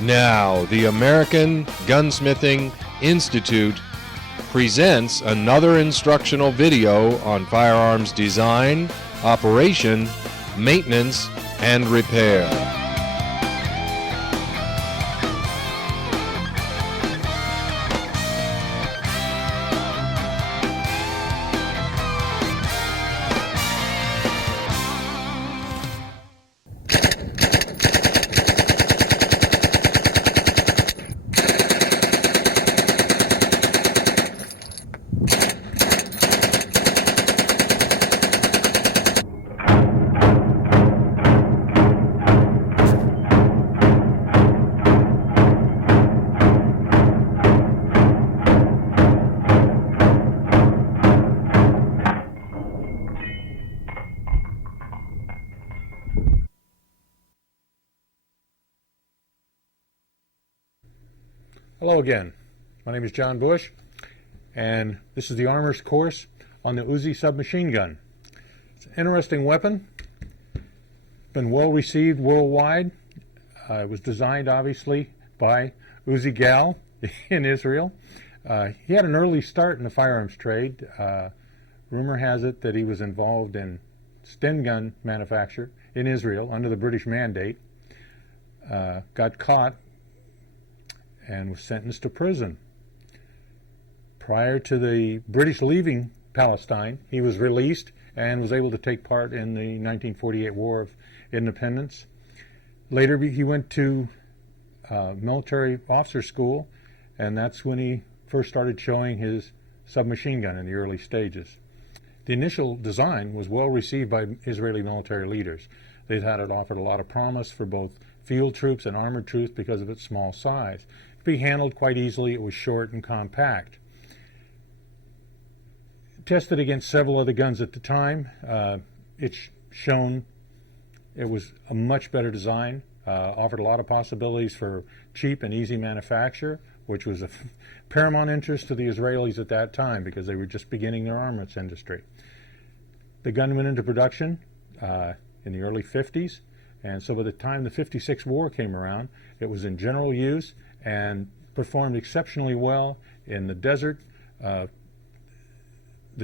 Now, the American Gunsmithing Institute presents another instructional video on firearms design, operation, maintenance, and repair. Hello again. My name is John Bush, and this is the Armor's course on the UZI submachine gun. It's an interesting weapon, been well received worldwide. It was designed, obviously, by UZI Gal in Israel. He had an early start in the firearms trade. Rumor has it that he was involved in Sten gun manufacture in Israel under the British mandate. Got caught and was sentenced to prison. Prior to the British leaving Palestine, he was released and was able to take part in the 1948 War of Independence. Later he went to military officer school, and that's when he first started showing his submachine gun in the early stages. The initial design was well received by Israeli military leaders. They thought it offered a lot of promise for both field troops and armored troops because of its small size. It could be handled quite easily. It was short and compact. Tested against several other guns at the time, it's shown it was a much better design, offered a lot of possibilities for cheap and easy manufacture, which was of paramount interest to the Israelis at that time because they were just beginning their armaments industry. The gun went into production in the early 50s, and so by the time the 56 war came around, it was in general use and performed exceptionally well in the desert. The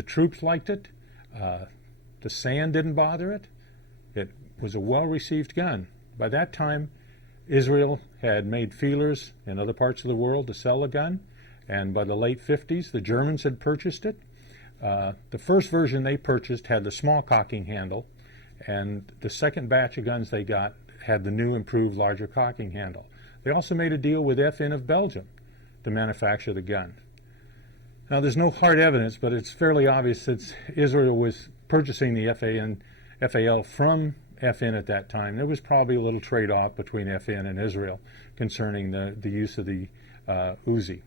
troops liked it. The sand didn't bother it. It was a well-received gun. By that time, Israel had made feelers in other parts of the world to sell the gun, and by the late 50s, the Germans had purchased it. The first version they purchased had the small cocking handle, and the second batch of guns they got had the new improved larger cocking handle. They also made a deal with FN of Belgium to manufacture the gun. Now, there's no hard evidence, but it's fairly obvious that Israel was purchasing the FAL from FN at that time. There was probably a little trade-off between FN and Israel concerning the use of the UZI.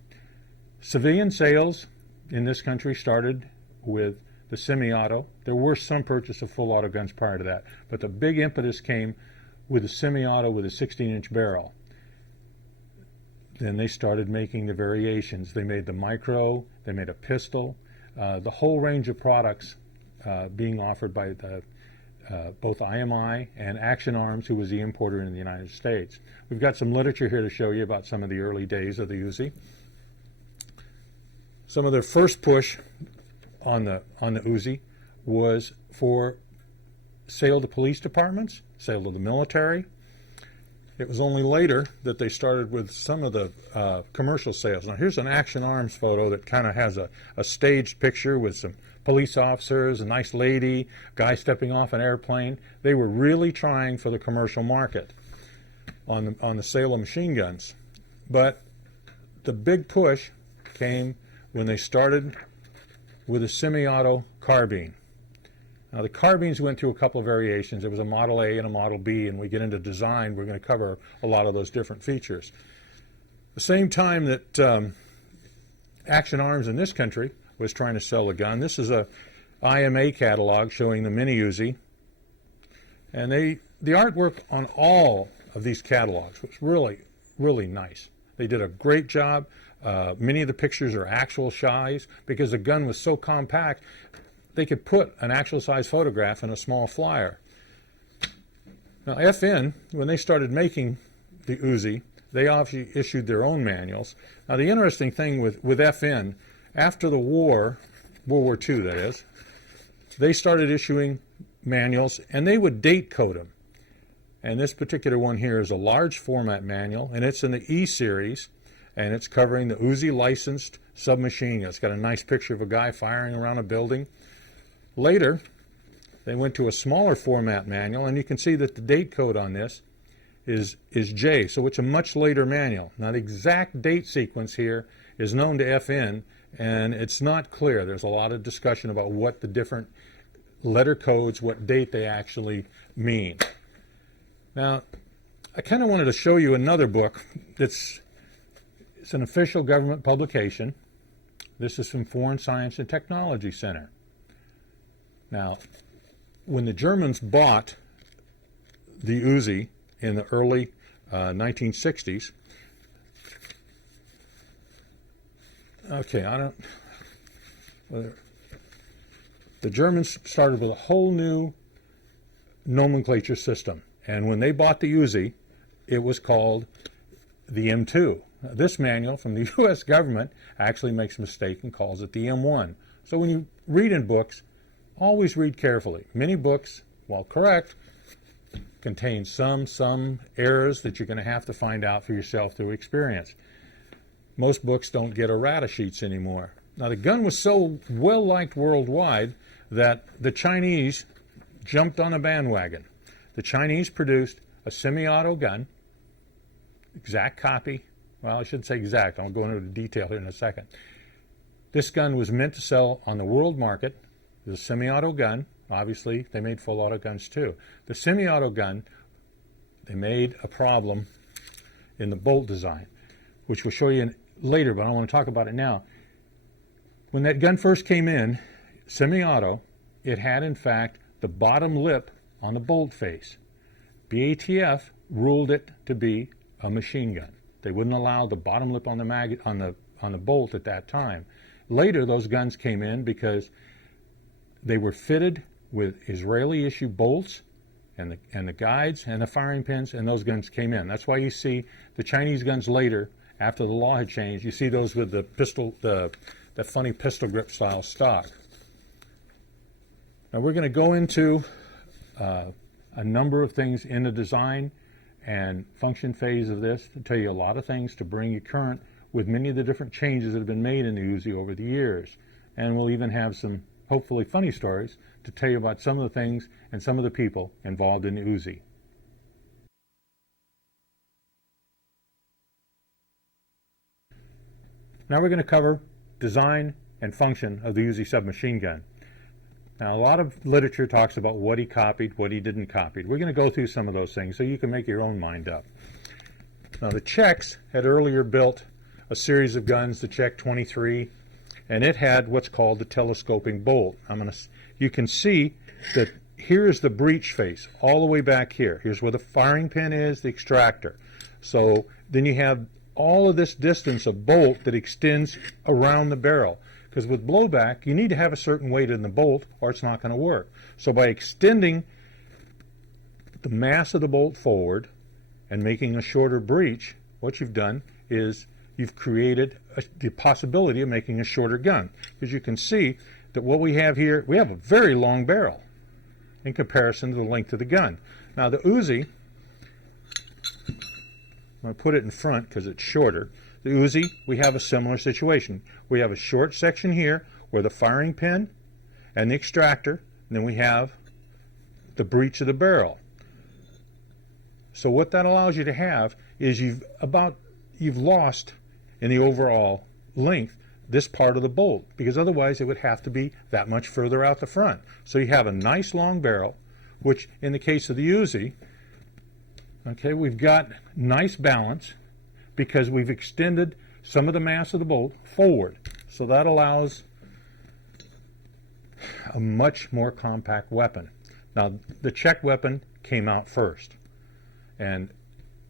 Civilian sales in this country started with the semi-auto. There were some purchase of full auto guns prior to that, but the big impetus came with the semi-auto with a 16-inch barrel. Then they started making the variations. They made the micro, they made a pistol, the whole range of products being offered by both IMI and Action Arms, who was the importer in the United States. We've got some literature here to show you about some of the early days of the UZI. Some of their first push on the UZI was for sale to police departments, sale to the military. It was only later that they started with some of the commercial sales. Now, here's an Action Arms photo that kind of has a staged picture with some police officers, a nice lady, guy stepping off an airplane. They were really trying for the commercial market on the sale of machine guns. But the big push came when they started with a semi-auto carbine. Now, the carbines went through a couple of variations. There was a Model A and a Model B, and we get into design, we're going to cover a lot of those different features. The same time that Action Arms in this country was trying to sell a gun, this is a IMA catalog showing the Mini UZI, and the artwork on all of these catalogs was really, really nice. They did a great job. Many of the pictures are actual size because the gun was so compact. They could put an actual size photograph in a small flyer. Now, FN, when they started making the UZI, they obviously issued their own manuals. Now, the interesting thing with FN, after the war, World War II that is, they started issuing manuals, and they would date code them. And this particular one here is a large format manual, and it's in the E series, and it's covering the UZI licensed submachine gun. It's got a nice picture of a guy firing around a building. Later, they went to a smaller format manual, and you can see that the date code on this is J, so it's a much later manual. Now, the exact date sequence here is known to FN, and it's not clear. There's a lot of discussion about what the different letter codes, what date they actually mean. Now, I kind of wanted to show you another book it's an official government publication. This is from Foreign Science and Technology Center. Now, when the Germans bought the UZI in the early 1960s, the Germans started with a whole new nomenclature system. And when they bought the UZI, it was called the M2. Now, this manual from the U.S. government actually makes a mistake and calls it the M1. So when you read in books, always read carefully. Many books, while correct, contain some errors that you're going to have to find out for yourself through experience. Most books don't get errata sheets anymore. Now, the gun was so well liked worldwide that the Chinese jumped on a bandwagon. The Chinese produced a semi-auto gun, exact copy. Well, I shouldn't say exact. I'll go into the detail here in a second. This gun was meant to sell on the world market. It was a semi-auto gun. Obviously, they made full auto guns too. The semi-auto gun, they made a problem in the bolt design, which we'll show you later, but I don't want to talk about it now. When that gun first came in, semi-auto, it had in fact the bottom lip on the bolt face. BATF ruled it to be a machine gun. They wouldn't allow the bottom lip on the bolt at that time. Later, those guns came in because they were fitted with Israeli-issue bolts and the guides and the firing pins, and those guns came in. That's why you see the Chinese guns later, after the law had changed, you see those with the pistol, the funny pistol grip style stock. Now we're going to go into a number of things in the design and function phase of this to tell you a lot of things to bring you current with many of the different changes that have been made in the UZI over the years. And we'll even have some hopefully funny stories to tell you about some of the things and some of the people involved in the UZI. Now we're going to cover design and function of the UZI submachine gun. Now, a lot of literature talks about what he copied, what he didn't copy. We're going to go through some of those things so you can make your own mind up. Now, the Czechs had earlier built a series of guns, the Czech 23, and it had what's called the telescoping bolt. You can see that here is the breech face all the way back here. Here's where the firing pin is, the extractor. So then you have all of this distance of bolt that extends around the barrel. Because with blowback, you need to have a certain weight in the bolt or it's not going to work. So by extending the mass of the bolt forward and making a shorter breech, what you've done is you've created the possibility of making a shorter gun. Because you can see that what we have here, we have a very long barrel in comparison to the length of the gun. Now the UZI, I'm going to put it in front because it's shorter. The UZI, we have a similar situation. We have a short section here where the firing pin and the extractor, and then we have the breech of the barrel. So what that allows you to have is you've lost in the overall length this part of the bolt, because otherwise it would have to be that much further out the front. So you have a nice long barrel, which in the case of the UZI, okay, we've got nice balance because we've extended some of the mass of the bolt forward. So that allows a much more compact weapon. Now, the Czech weapon came out first. And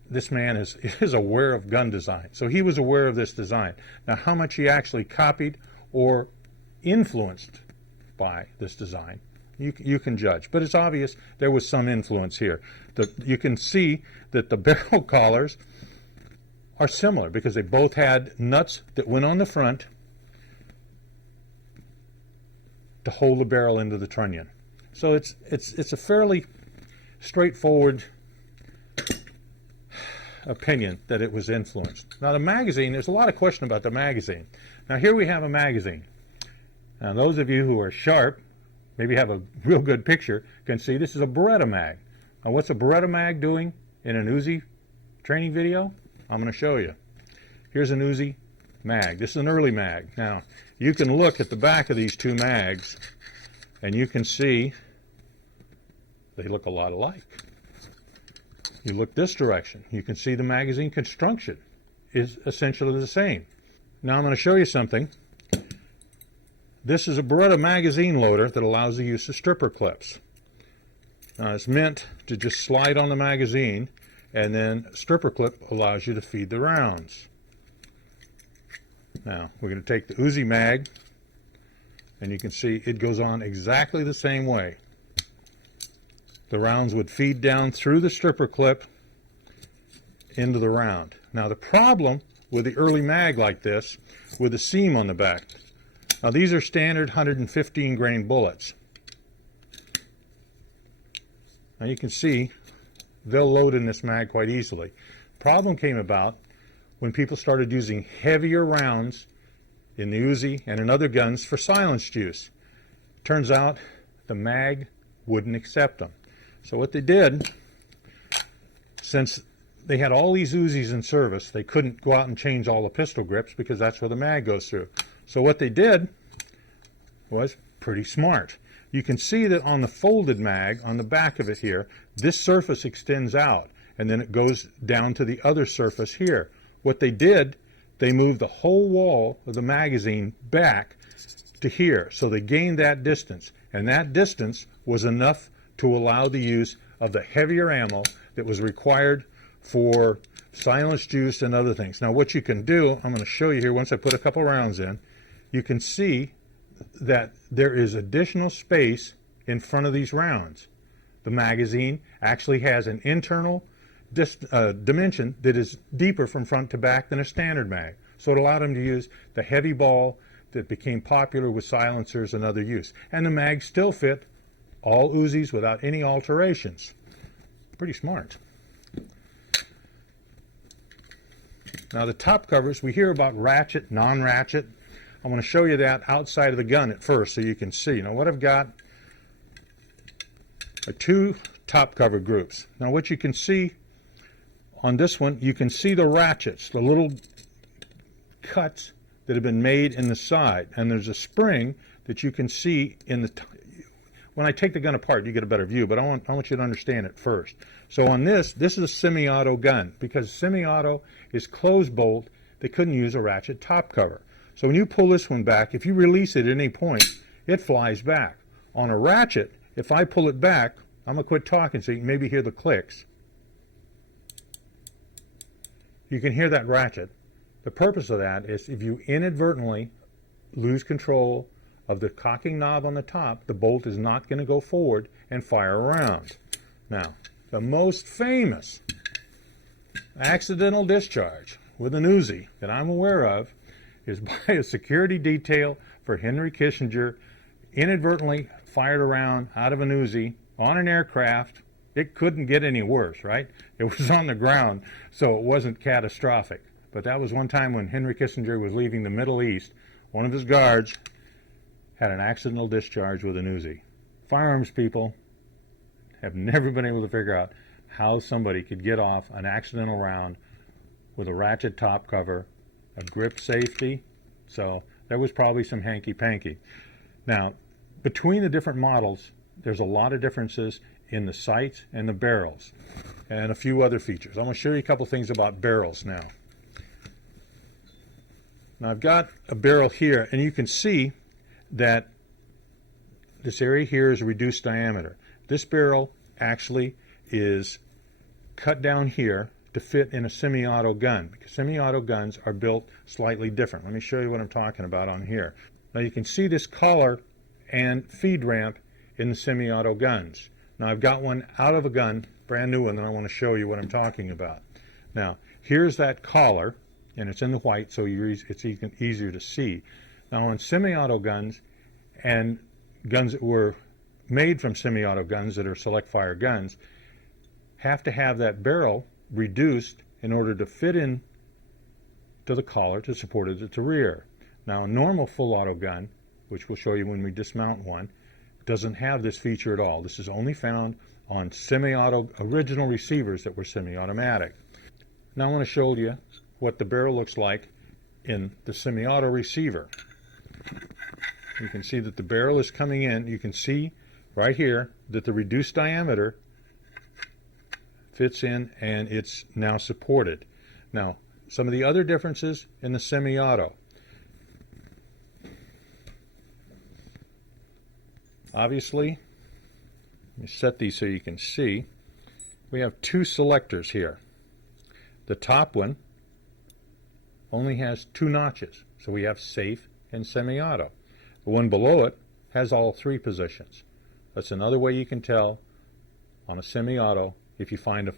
this man is aware of gun design. So he was aware of this design. Now, how much he actually copied or influenced by this design, you can judge. But it's obvious there was some influence here. You can see that the barrel collars are similar because they both had nuts that went on the front to hold the barrel into the trunnion. So it's a fairly straightforward opinion that it was influenced. Now the magazine, there's a lot of question about the magazine. Now here we have a magazine. Now those of you who are sharp, maybe have a real good picture, can see this is a Beretta mag. Now what's a Beretta mag doing in an UZI training video? I'm going to show you. Here's an UZI mag. This is an early mag. Now you can look at the back of these two mags and you can see they look a lot alike. You look this direction, you can see the magazine construction is essentially the same. Now I'm going to show you something. This is a Beretta magazine loader that allows the use of stripper clips. Now it's meant to just slide on the magazine, and then a stripper clip allows you to feed the rounds. Now we're going to take the UZI mag, and you can see it goes on exactly the same way. The rounds would feed down through the stripper clip into the round. Now the problem with the early mag like this, with the seam on the back. Now these are standard 115 grain bullets. Now you can see they'll load in this mag quite easily. Problem came about when people started using heavier rounds in the UZI and in other guns for silenced use. Turns out the mag wouldn't accept them. So what they did, since they had all these UZIs in service, they couldn't go out and change all the pistol grips because that's where the mag goes through. So what they did was pretty smart. You can see that on the folded mag, on the back of it here, this surface extends out and then it goes down to the other surface here. What they did, they moved the whole wall of the magazine back to here. So they gained that distance, and that distance was enough to allow the use of the heavier ammo that was required for silenced use and other things. Now what you can do, I'm going to show you here once I put a couple rounds in, you can see that there is additional space in front of these rounds. The magazine actually has an internal dimension that is deeper from front to back than a standard mag. So it allowed them to use the heavy ball that became popular with silencers and other use. And the mag still fit all UZIs without any alterations. Pretty smart. Now the top covers, we hear about ratchet, non-ratchet. I want to show you that outside of the gun at first so you can see. Now what I've got are two top cover groups. Now what you can see on this one, you can see the ratchets, the little cuts that have been made in the side. And there's a spring that you can see in the when I take the gun apart, you get a better view, but I want you to understand it first. So on this is a semi-auto gun. Because semi-auto is closed bolt, they couldn't use a ratchet top cover. So when you pull this one back, if you release it at any point, it flies back. On a ratchet, if I pull it back, I'm going to quit talking so you can maybe hear the clicks. You can hear that ratchet. The purpose of that is if you inadvertently lose control of the cocking knob on the top, the bolt is not going to go forward and fire around. Now, the most famous accidental discharge with an UZI that I'm aware of is by a security detail for Henry Kissinger, inadvertently fired around out of an UZI on an aircraft. It couldn't get any worse, right? It was on the ground, so it wasn't catastrophic. But that was one time when Henry Kissinger was leaving the Middle East. One of his guards had an accidental discharge with an UZI. Firearms people have never been able to figure out how somebody could get off an accidental round with a ratchet top cover, a grip safety. So there was probably some hanky-panky. Now, between the different models, there's a lot of differences in the sights and the barrels and a few other features. I'm going to show you a couple things about barrels now. Now I've got a barrel here, and you can see that this area here is reduced diameter. This barrel actually is cut down here to fit in a semi-auto gun, because semi-auto guns are built slightly different. Let me show you what I'm talking about on here. Now you can see this collar and feed ramp in the semi-auto guns. Now I've got one out of a gun, brand new one, that I want to show you what I'm talking about. Now, here's that collar, and it's in the white, so it's even easier to see. Now, on semi-auto guns and guns that were made from semi-auto guns that are select fire guns, have to have that barrel reduced in order to fit in to the collar to support it at the rear. Now, a normal full auto gun, which we'll show you when we dismount one, doesn't have this feature at all. This is only found on semi-auto original receivers that were semi-automatic. Now I want to show you what the barrel looks like in the semi-auto receiver. You can see that the barrel is coming in. You can see right here that the reduced diameter fits in and it's now supported. Now, some of the other differences in the semi-auto. Obviously, let me set these so you can see. We have two selectors here. The top one only has 2 notches, so we have safe and semi-auto. The one below it has all 3 positions. That's another way you can tell on a semi-auto. If you find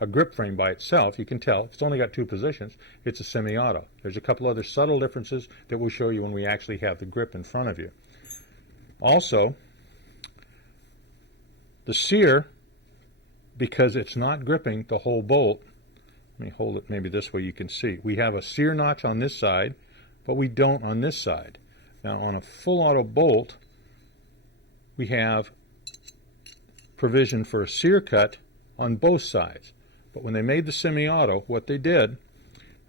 a grip frame by itself, you can tell if it's only got 2 positions, it's a semi-auto. There's a couple other subtle differences that we'll show you when we actually have the grip in front of you. Also, the sear, because it's not gripping the whole bolt, let me hold it maybe this way you can see. We have a sear notch on this side, but we don't on this side. Now on a full auto bolt, we have provision for a sear cut on both sides. But when they made the semi-auto, what they did,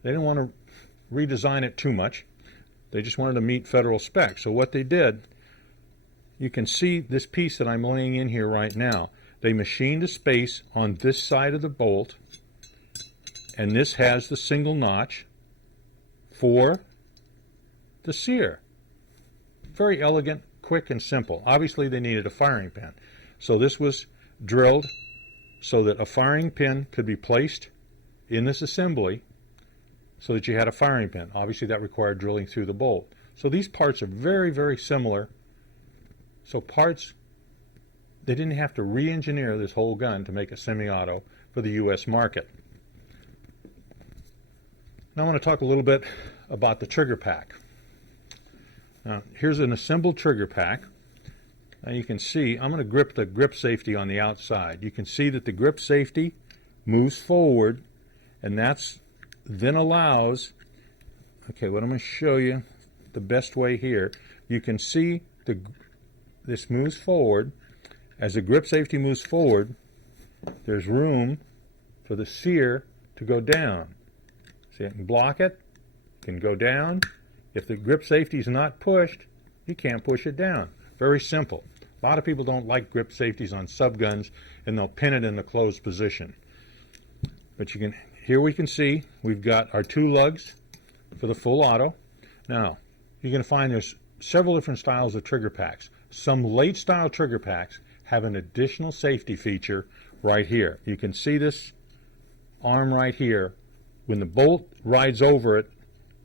they didn't want to redesign it too much. They just wanted to meet federal specs. So what they did, you can see this piece that I'm laying in here right now. They machined a space on this side of the bolt, and this has the single notch for the sear. Very elegant, quick, and simple. Obviously, they needed a firing pin. So this was drilled so that a firing pin could be placed in this assembly so that you had a firing pin. Obviously, that required drilling through the bolt. So these parts are very, very similar. So parts, they didn't have to re-engineer this whole gun to make a semi-auto for the U.S. market. Now I want to talk a little bit about the trigger pack. Now, here's an assembled trigger pack. Now you can see, I'm going to grip the grip safety on the outside. You can see that the grip safety moves forward, and that's then allows, okay, what I'm going to show you the best way here. You can see this moves forward. As the grip safety moves forward, there's room for the sear to go down. See, I can block it, can go down. If the grip safety is not pushed, you can't push it down. Very simple. A lot of people don't like grip safeties on subguns, and they'll pin it in the closed position. But you can, here we can see we've got our 2 lugs for the full auto. Now, you're going to find there's several different styles of trigger packs. Some late style trigger packs have an additional safety feature right here. You can see this arm right here. When the bolt rides over it,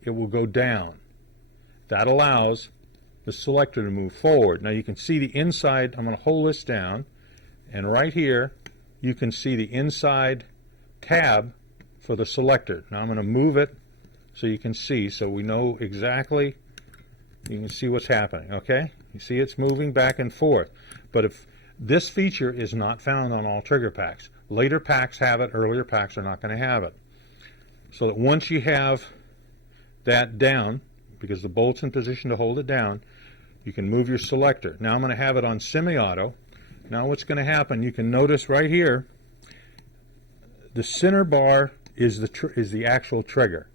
it will go down. That allows the selector to move forward. Now you can see the inside. I'm going to hold this down, and right here you can see the inside tab for the selector. Now I'm going to move it so you can see, so we know exactly, you can see what's happening, okay? You see it's moving back and forth. But if this feature is not found on all trigger packs. Later packs have it, earlier packs are not going to have it. So that once you have that down, because the bolt's in position to hold it down, you can move your selector. Now I'm going to have it on semi-auto. Now what's going to happen, you can notice right here, the center bar is the actual trigger.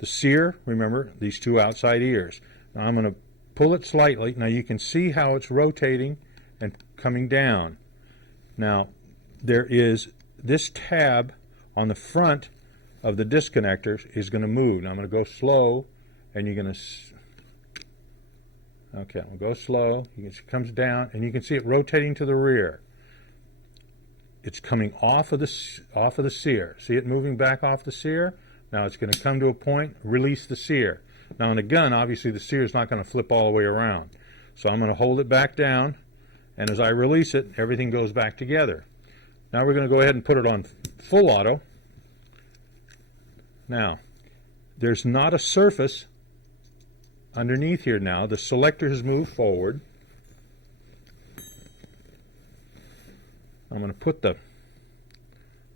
The sear, remember, these 2 outside ears. Now I'm going to pull it slightly. Now you can see how it's rotating and coming down. Now there is this tab on the front of the disconnectors is going to move. Now I'm going to go slow, and you're going to, okay, I'll go slow. You can see it comes down, and you can see it rotating to the rear. It's coming off of the sear. See it moving back off the sear? Now it's going to come to a point, release the sear. Now in a gun, obviously the sear is not going to flip all the way around. So I'm going to hold it back down, and as I release it, everything goes back together. Now we're going to go ahead and put it on full auto. Now, there's not a surface underneath here now. The selector has moved forward. I'm going to put the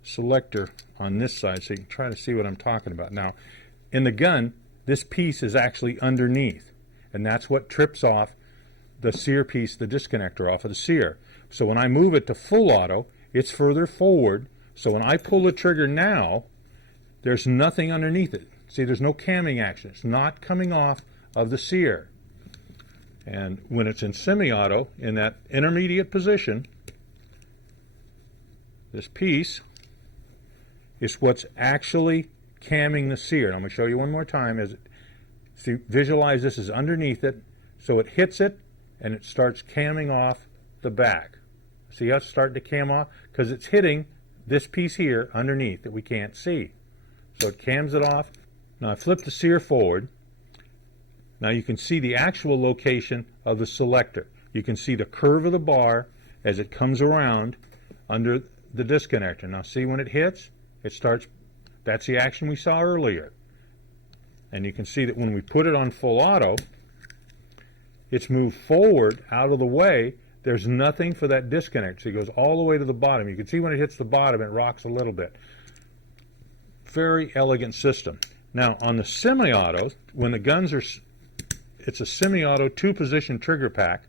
selector on this side so you can try to see what I'm talking about. Now, in the gun, this piece is actually underneath, and that's what trips off the sear piece, the disconnector off of the sear. So when I move it to full auto, it's further forward. So when I pull the trigger now, there's nothing underneath it. See, there's no camming action. It's not coming off of the sear. And when it's in semi-auto, in that intermediate position, this piece is what's actually camming the sear. And I'm going to show you one more time. See, visualize this is underneath it, so it hits it, and it starts camming off the back. See how it's starting to cam off? Because it's hitting this piece here underneath that we can't see. So it cams it off. Now I flip the sear forward. Now you can see the actual location of the selector. You can see the curve of the bar as it comes around under the disconnector. Now see when it hits, it starts, that's the action we saw earlier. And you can see that when we put it on full auto, it's moved forward out of the way. There's nothing for that disconnect. So it goes all the way to the bottom. You can see when it hits the bottom, it rocks a little bit. Very elegant system. Now on the semi-auto, when the guns are, it's a semi-auto two-position trigger pack,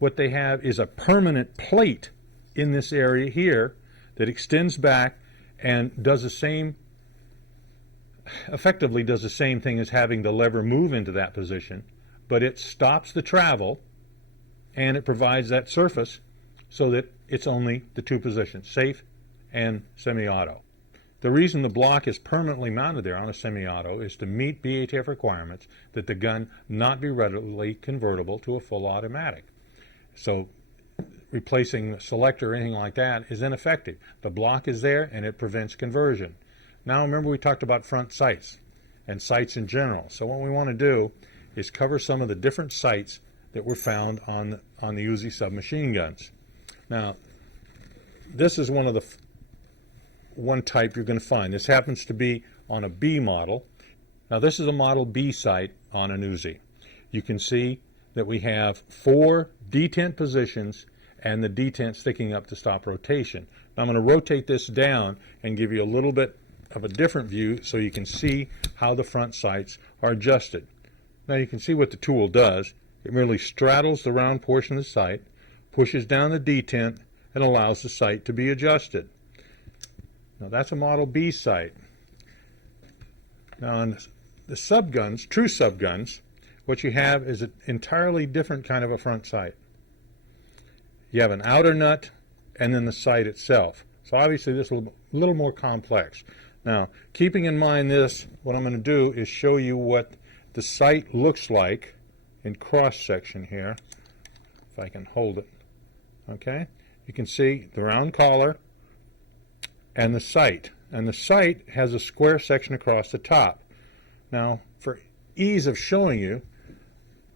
what they have is a permanent plate in this area here that extends back and does the same, effectively does the same thing as having the lever move into that position, but it stops the travel and it provides that surface so that it's only the two positions, safe and semi-auto. The reason the block is permanently mounted there on a semi-auto is to meet BATF requirements that the gun not be readily convertible to a full automatic. So replacing the selector or anything like that is ineffective. The block is there and it prevents conversion. Now remember we talked about front sights and sights in general. So what we want to do is cover some of the different sights that were found on the UZI submachine guns. Now this is one type you're going to find. This happens to be on a B model. Now this is a model B sight on an UZI. You can see that we have 4 detent positions and the detent sticking up to stop rotation. Now I'm going to rotate this down and give you a little bit of a different view so you can see how the front sights are adjusted. Now you can see what the tool does. It merely straddles the round portion of the sight, pushes down the detent, and allows the sight to be adjusted. Now that's a Model B sight. Now on the subguns, true subguns, what you have is an entirely different kind of a front sight. You have an outer nut and then the sight itself. So obviously this is a little more complex. Now keeping in mind this, what I'm going to do is show you what the sight looks like in cross section here, if I can hold it. Okay, you can see the round collar and the sight. And the sight has a square section across the top. Now, for ease of showing you,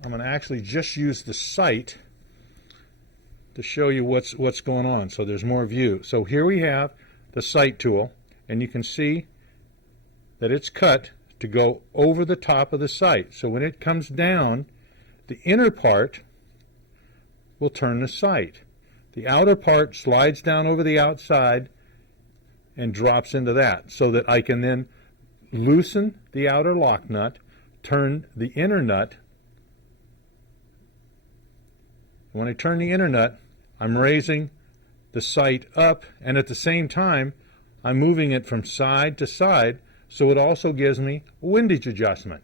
I'm going to actually just use the sight to show you what's going on, so there's more view. So here we have the sight tool, and you can see that it's cut to go over the top of the sight. So when it comes down, the inner part will turn the sight. The outer part slides down over the outside and drops into that, so that I can then loosen the outer lock nut, turn the inner nut. When I turn the inner nut, I'm raising the sight up, and at the same time I'm moving it from side to side, so it also gives me a windage adjustment.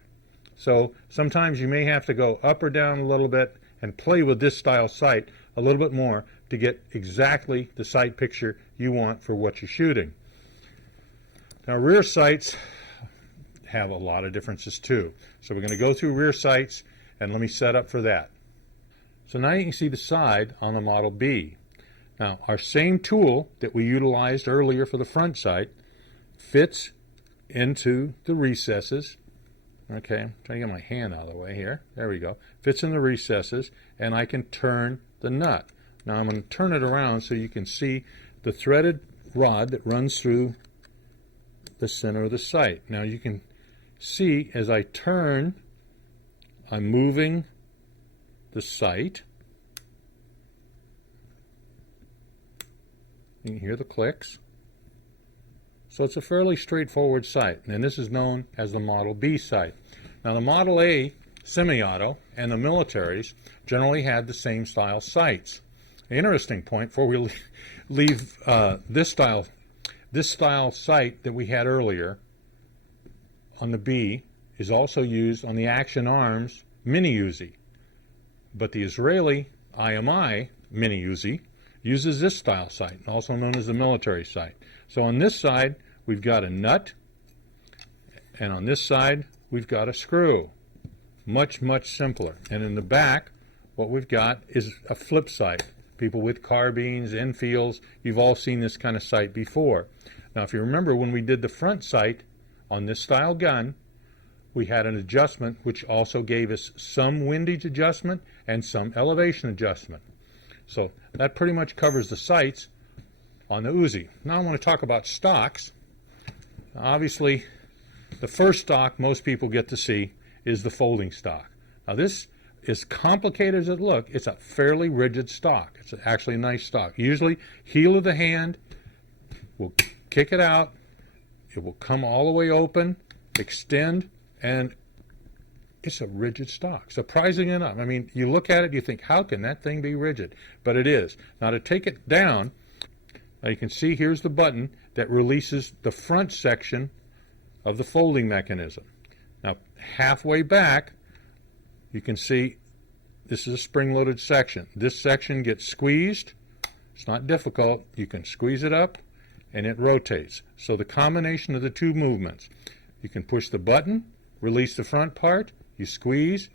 So sometimes you may have to go up or down a little bit and play with this style sight a little bit more to get exactly the sight picture you want for what you're shooting. Now rear sights have a lot of differences too. So we're going to go through rear sights, and let me set up for that. So now you can see the side on the Model B. Now our same tool that we utilized earlier for the front sight fits into the recesses. Okay, I'm trying to get my hand out of the way here. There we go. Fits in the recesses, and I can turn the nut. Now I'm going to turn it around so you can see the threaded rod that runs through the center of the sight. Now you can see as I turn, I'm moving the sight. You can hear the clicks. So it's a fairly straightforward sight, and this is known as the Model B sight. Now the Model A semi-auto and the militaries generally had the same style sights. An interesting point before we leave this style sight that we had earlier on the B is also used on the Action Arms mini UZI, but the Israeli IMI mini UZI uses this style sight, also known as the military sight. So on this side we've got a nut, and on this side we've got a screw. Much, much simpler. And in the back, what we've got is a flip sight. People with carbines, infields, you've all seen this kind of sight before. Now, if you remember when we did the front sight on this style gun, we had an adjustment which also gave us some windage adjustment and some elevation adjustment. So that pretty much covers the sights on the Uzi. Now I want to talk about stocks. Obviously, the first stock most people get to see is the folding stock. Now this, as complicated as it looks, it's a fairly rigid stock. It's actually a nice stock. Usually, heel of the hand will kick it out. It will come all the way open, extend, and it's a rigid stock. Surprising enough. I mean, you look at it, you think, how can that thing be rigid? But it is. Now to take it down, now you can see here's the button that releases the front section of the folding mechanism. Now halfway back, you can see this is a spring-loaded section. This section gets squeezed. It's not difficult. You can squeeze it up and it rotates. So the combination of the two movements, you can push the button, release the front part, you squeeze,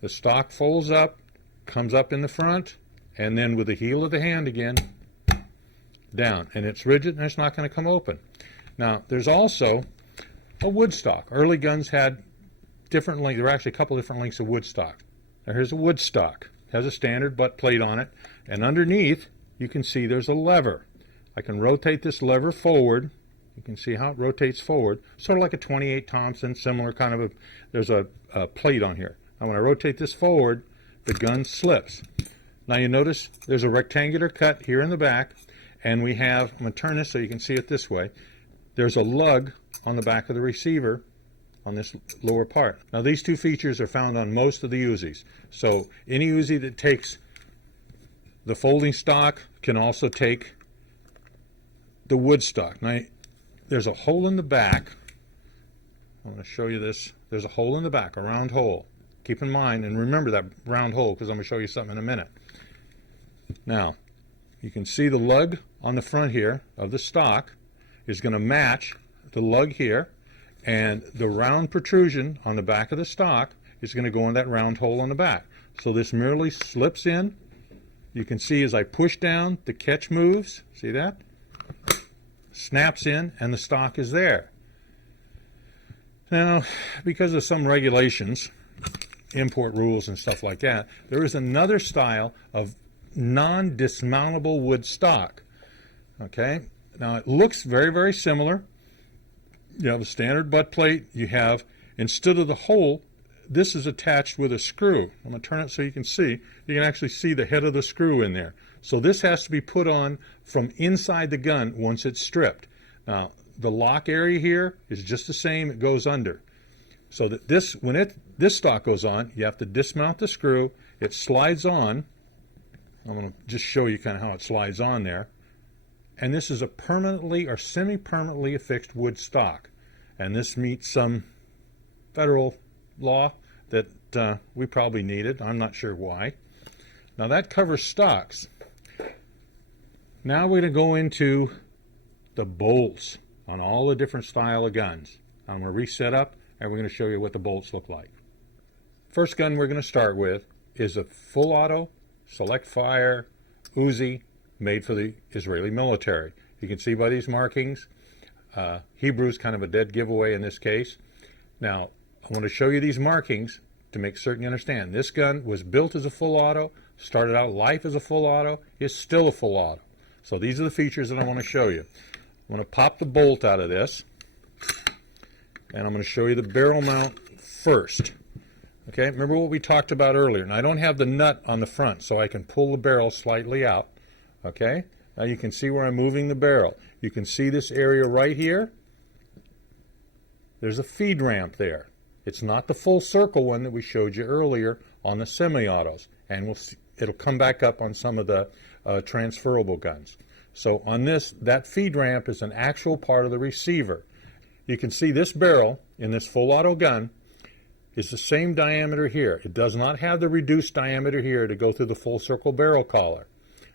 the stock folds up, comes up in the front, and then with the heel of the hand again, down. And it's rigid and it's not going to come open. Now, there's also a wood stock. Early guns had different lengths. There were actually a couple different lengths of wood stock. Now, here's a wood stock. It has a standard butt plate on it. And underneath, you can see there's a lever. I can rotate this lever forward. You can see how it rotates forward. Sort of like a 28 Thompson, similar kind of there's a plate on here. Now, when I rotate this forward, the gun slips. Now, you notice there's a rectangular cut here in the back. And we have, I'm going to turn this so you can see it this way, there's a lug on the back of the receiver on this lower part. Now these two features are found on most of the Uzis. So any Uzi that takes the folding stock can also take the wood stock. Now there's a hole in the back. I'm going to show you this. There's a hole in the back, a round hole. Keep in mind and remember that round hole because I'm going to show you something in a minute. Now, you can see the lug on the front here of the stock is going to match the lug here, and the round protrusion on the back of the stock is going to go in that round hole on the back. So this merely slips in. You can see as I push down, the catch moves. See that? Snaps in, and the stock is there. Now, because of some regulations, import rules and stuff like that, there is another style of non-dismountable wood stock. Okay, now it looks very, very similar. You have a standard butt plate. You have, instead of the hole, this is attached with a screw. I'm going to turn it so you can see. You can actually see the head of the screw in there. So this has to be put on from inside the gun once it's stripped. Now, the lock area here is just the same. It goes under. So that this, when this stock goes on, you have to dismount the screw. It slides on. I'm going to just show you kind of how it slides on there. And this is a permanently or semi-permanently affixed wood stock. And this meets some federal law that we probably needed. I'm not sure why. Now that covers stocks. Now we're going to go into the bolts on all the different style of guns. I'm going to reset up and we're going to show you what the bolts look like. First gun we're going to start with is a full auto select fire Uzi made for the Israeli military. You can see by these markings, Hebrew's kind of a dead giveaway in this case. Now, I want to show you these markings to make certain you understand. This gun was built as a full auto, started out life as a full auto, is still a full auto. So these are the features that I want to show you. I'm going to pop the bolt out of this. and I'm going to show you the barrel mount first. Okay, remember what we talked about earlier. And I don't have the nut on the front, so I can pull the barrel slightly out. Okay, now you can see where I'm moving the barrel. You can see this area right here. There's a feed ramp there. It's not the full circle one that we showed you earlier on the semi-autos, and we'll see, it'll come back up on some of the transferable guns. So on this, that feed ramp is an actual part of the receiver. You can see this barrel in this full auto gun is the same diameter here. It does not have the reduced diameter here to go through the full circle barrel collar.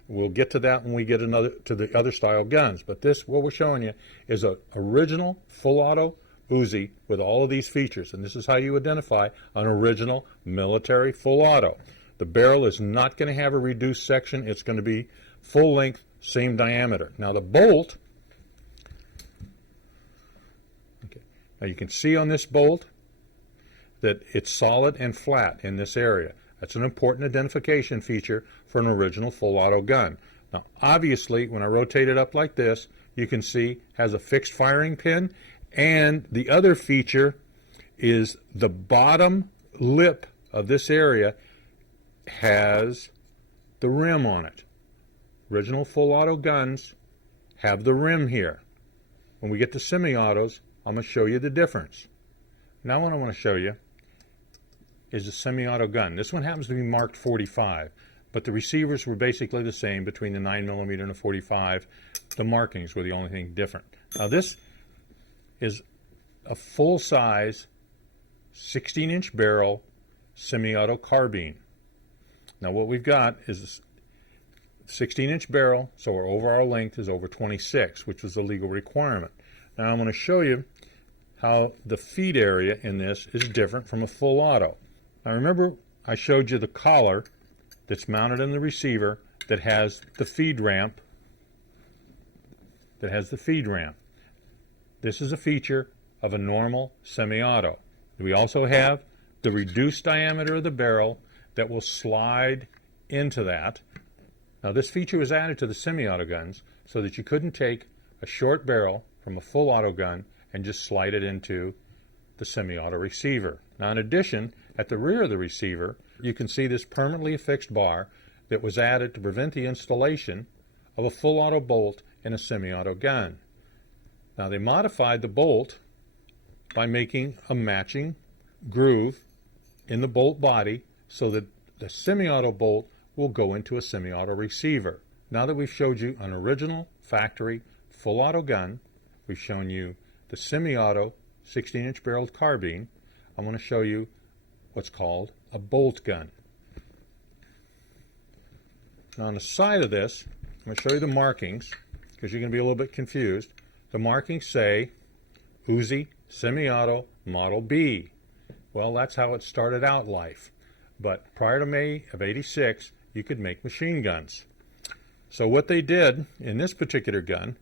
We'll get to that when we get to the other style guns. But this, what we're showing you, is an original full auto UZI with all of these features. And this is how you identify an original military full auto. The barrel is not going to have a reduced section. It's going to be full length, same diameter. Now the bolt, okay, now you can see on this bolt that it's solid and flat in this area. That's an important identification feature for an original full auto gun. Now obviously when I rotate it up like this, you can see it has a fixed firing pin, and the other feature is the bottom lip of this area has the rim on it. Original full auto guns have the rim here. When we get to semi-autos, I'm going to show you the difference. Now what I want to show you is a semi-auto gun. This one happens to be marked 45, but the receivers were basically the same between the 9mm and the 45. The markings were the only thing different. Now this is a full-size 16-inch barrel semi-auto carbine. Now what we've got is a 16-inch barrel, so our overall length is over 26, which was the legal requirement. Now I'm going to show you how the feed area in this is different from a full auto. Now remember I showed you the collar that's mounted in the receiver that has the feed ramp. This is a feature of a normal semi-auto. We also have the reduced diameter of the barrel that will slide into that. Now this feature was added to the semi-auto guns so that you couldn't take a short barrel from a full auto gun and just slide it into the semi-auto receiver. Now in addition, at the rear of the receiver, you can see this permanently affixed bar that was added to prevent the installation of a full auto bolt in a semi-auto gun. Now they modified the bolt by making a matching groove in the bolt body so that the semi-auto bolt will go into a semi-auto receiver. Now that we've showed you an original factory full auto gun, we've shown you the semi-auto 16-inch barreled carbine, I'm going to show you what's called a bolt gun. Now on the side of this, I'm going to show you the markings because you're going to be a little bit confused. The markings say UZI Semi-Auto Model B. Well, that's how it started out life. But prior to May of '86, you could make machine guns. So what they did in this particular gun,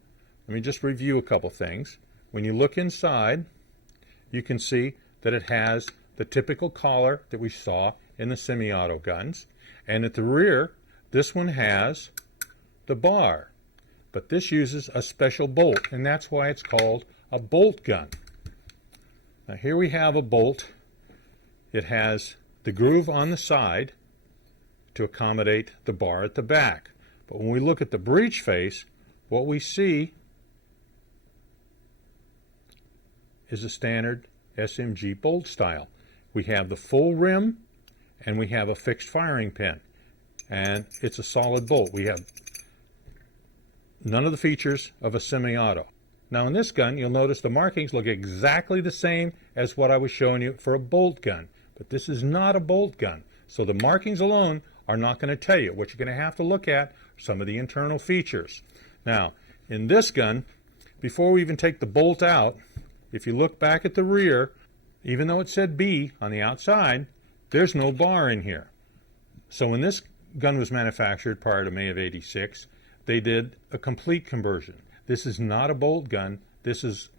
let me just review a couple things. When you look inside, you can see that it has the typical collar that we saw in the semi-auto guns. And at the rear, this one has the bar. But this uses a special bolt, and that's why it's called a bolt gun. Now here we have a bolt. It has the groove on the side to accommodate the bar at the back. But when we look at the breech face, what we see is a standard SMG bolt style. We have the full rim and we have a fixed firing pin. And it's a solid bolt. We have none of the features of a semi-auto. Now in this gun, you'll notice the markings look exactly the same as what I was showing you for a bolt gun. But this is not a bolt gun. So the markings alone are not going to tell you. What you're going to have to look at are some of the internal features. Now, in this gun, before we even take the bolt out, if you look back at the rear, even though it said B on the outside, there's no bar in here. So when this gun was manufactured prior to May of '86, they did a complete conversion. This is not a bolt gun. This is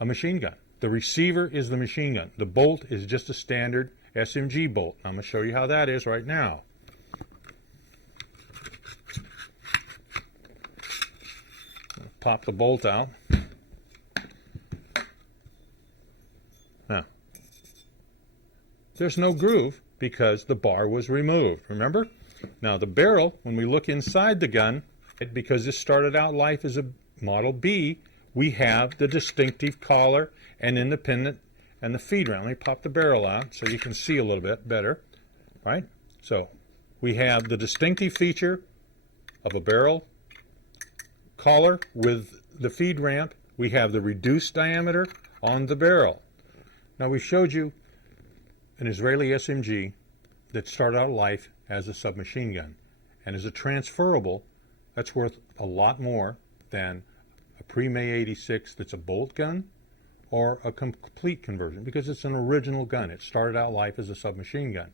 a machine gun. The receiver is the machine gun. The bolt is just a standard SMG bolt. I'm going to show you how that is right now. Pop the bolt out. there's no groove because the bar was removed. Remember? Now the barrel, when we look inside the gun, because this started out life as a Model B, we have the distinctive collar and independent and the feed round. Let me pop the barrel out so you can see a little bit better. Right? So we have the distinctive feature of a barrel collar with the feed ramp. We have the reduced diameter on the barrel. Now we showed you an Israeli SMG that started out life as a submachine gun, and as a transferable, that's worth a lot more than a pre-May 86 that's a bolt gun or a complete conversion, because it's an original gun. It started out life as a submachine gun.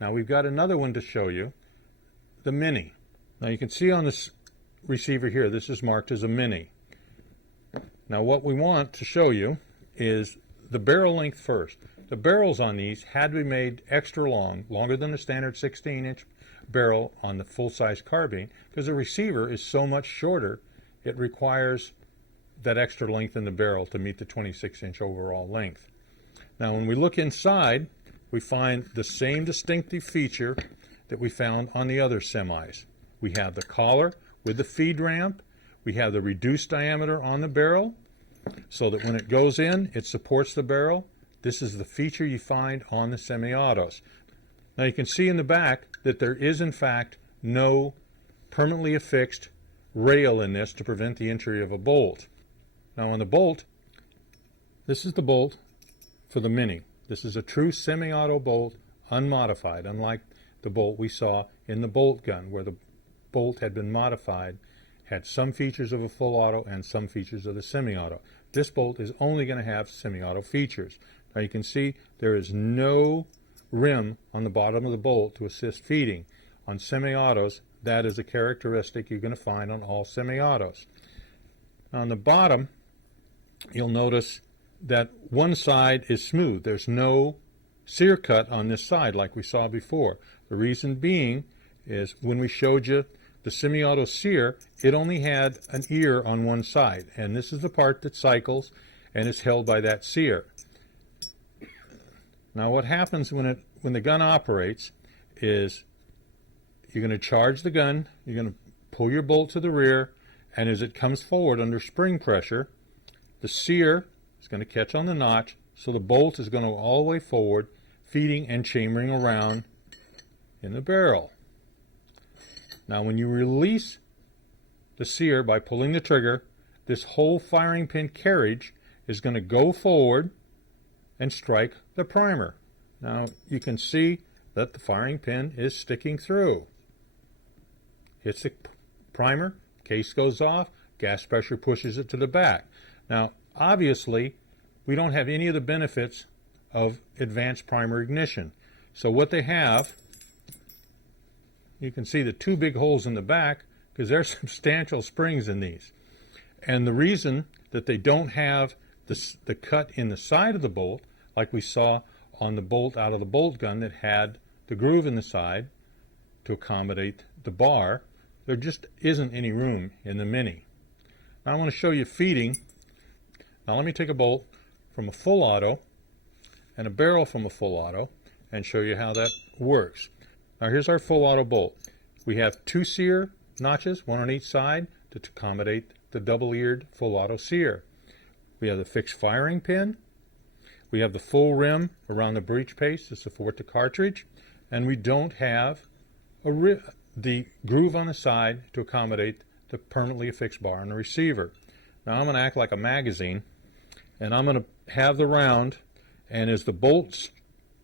Now we've got another one to show you, the Mini. Now you can see on this receiver here, this is marked as a Mini. Now what we want to show you is the barrel length first. The barrels on these had to be made extra long, longer than the standard 16-inch barrel on the full-size carbine, because the receiver is so much shorter, it requires that extra length in the barrel to meet the 26-inch overall length. Now when we look inside, we find the same distinctive feature that we found on the other semis. We have the collar with the feed ramp. We have the reduced diameter on the barrel so that when it goes in, it supports the barrel. This is the feature you find on the semi-autos. Now you can see in the back that there is in fact no permanently affixed rail in this to prevent the entry of a bolt. Now on the bolt, this is the bolt for the Mini. This is a true semi-auto bolt, unmodified, unlike the bolt we saw in the bolt gun, where the bolt had been modified, had some features of a full auto and some features of the semi-auto. This bolt is only going to have semi-auto features. Now you can see there is no rim on the bottom of the bolt to assist feeding. On semi-autos, that is a characteristic you're going to find on all semi-autos. On the bottom, you'll notice that one side is smooth. There's no sear cut on this side like we saw before. The reason being is when we showed you the semi-auto sear, it only had an ear on one side, and this is the part that cycles and is held by that sear. Now what happens when the gun operates is you're going to charge the gun, you're going to pull your bolt to the rear, and as it comes forward under spring pressure, the sear is going to catch on the notch, so the bolt is going to go all the way forward, feeding and chambering around in the barrel. Now when you release the sear by pulling the trigger, this whole firing pin carriage is going to go forward and strike the primer. Now you can see that the firing pin is sticking through. Hits the primer, case goes off, gas pressure pushes it to the back. Now obviously we don't have any of the benefits of advanced primer ignition. So what they have, you can see the two big holes in the back because there's substantial springs in these. And the reason that they don't have the cut in the side of the bolt, like we saw on the bolt out of the bolt gun that had the groove in the side to accommodate the bar, there just isn't any room in the Mini. Now I want to show you feeding. Now let me take a bolt from a full auto and a barrel from a full auto and show you how that works. Now here's our full auto bolt. We have two sear notches, one on each side, to accommodate the double-eared full auto sear. We have the fixed firing pin. We have the full rim around the breech pace to support the cartridge, and we don't have the groove on the side to accommodate the permanently affixed bar on the receiver. Now I'm going to act like a magazine, and I'm going to have the round, and as the bolt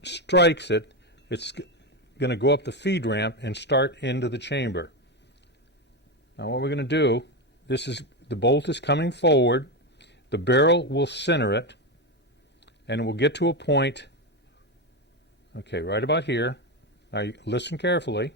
strikes it, it's going to go up the feed ramp and start into the chamber. Now what we're going to do, the bolt is coming forward, the barrel will center it, and we'll get to a point, okay, right about here. Now you listen carefully.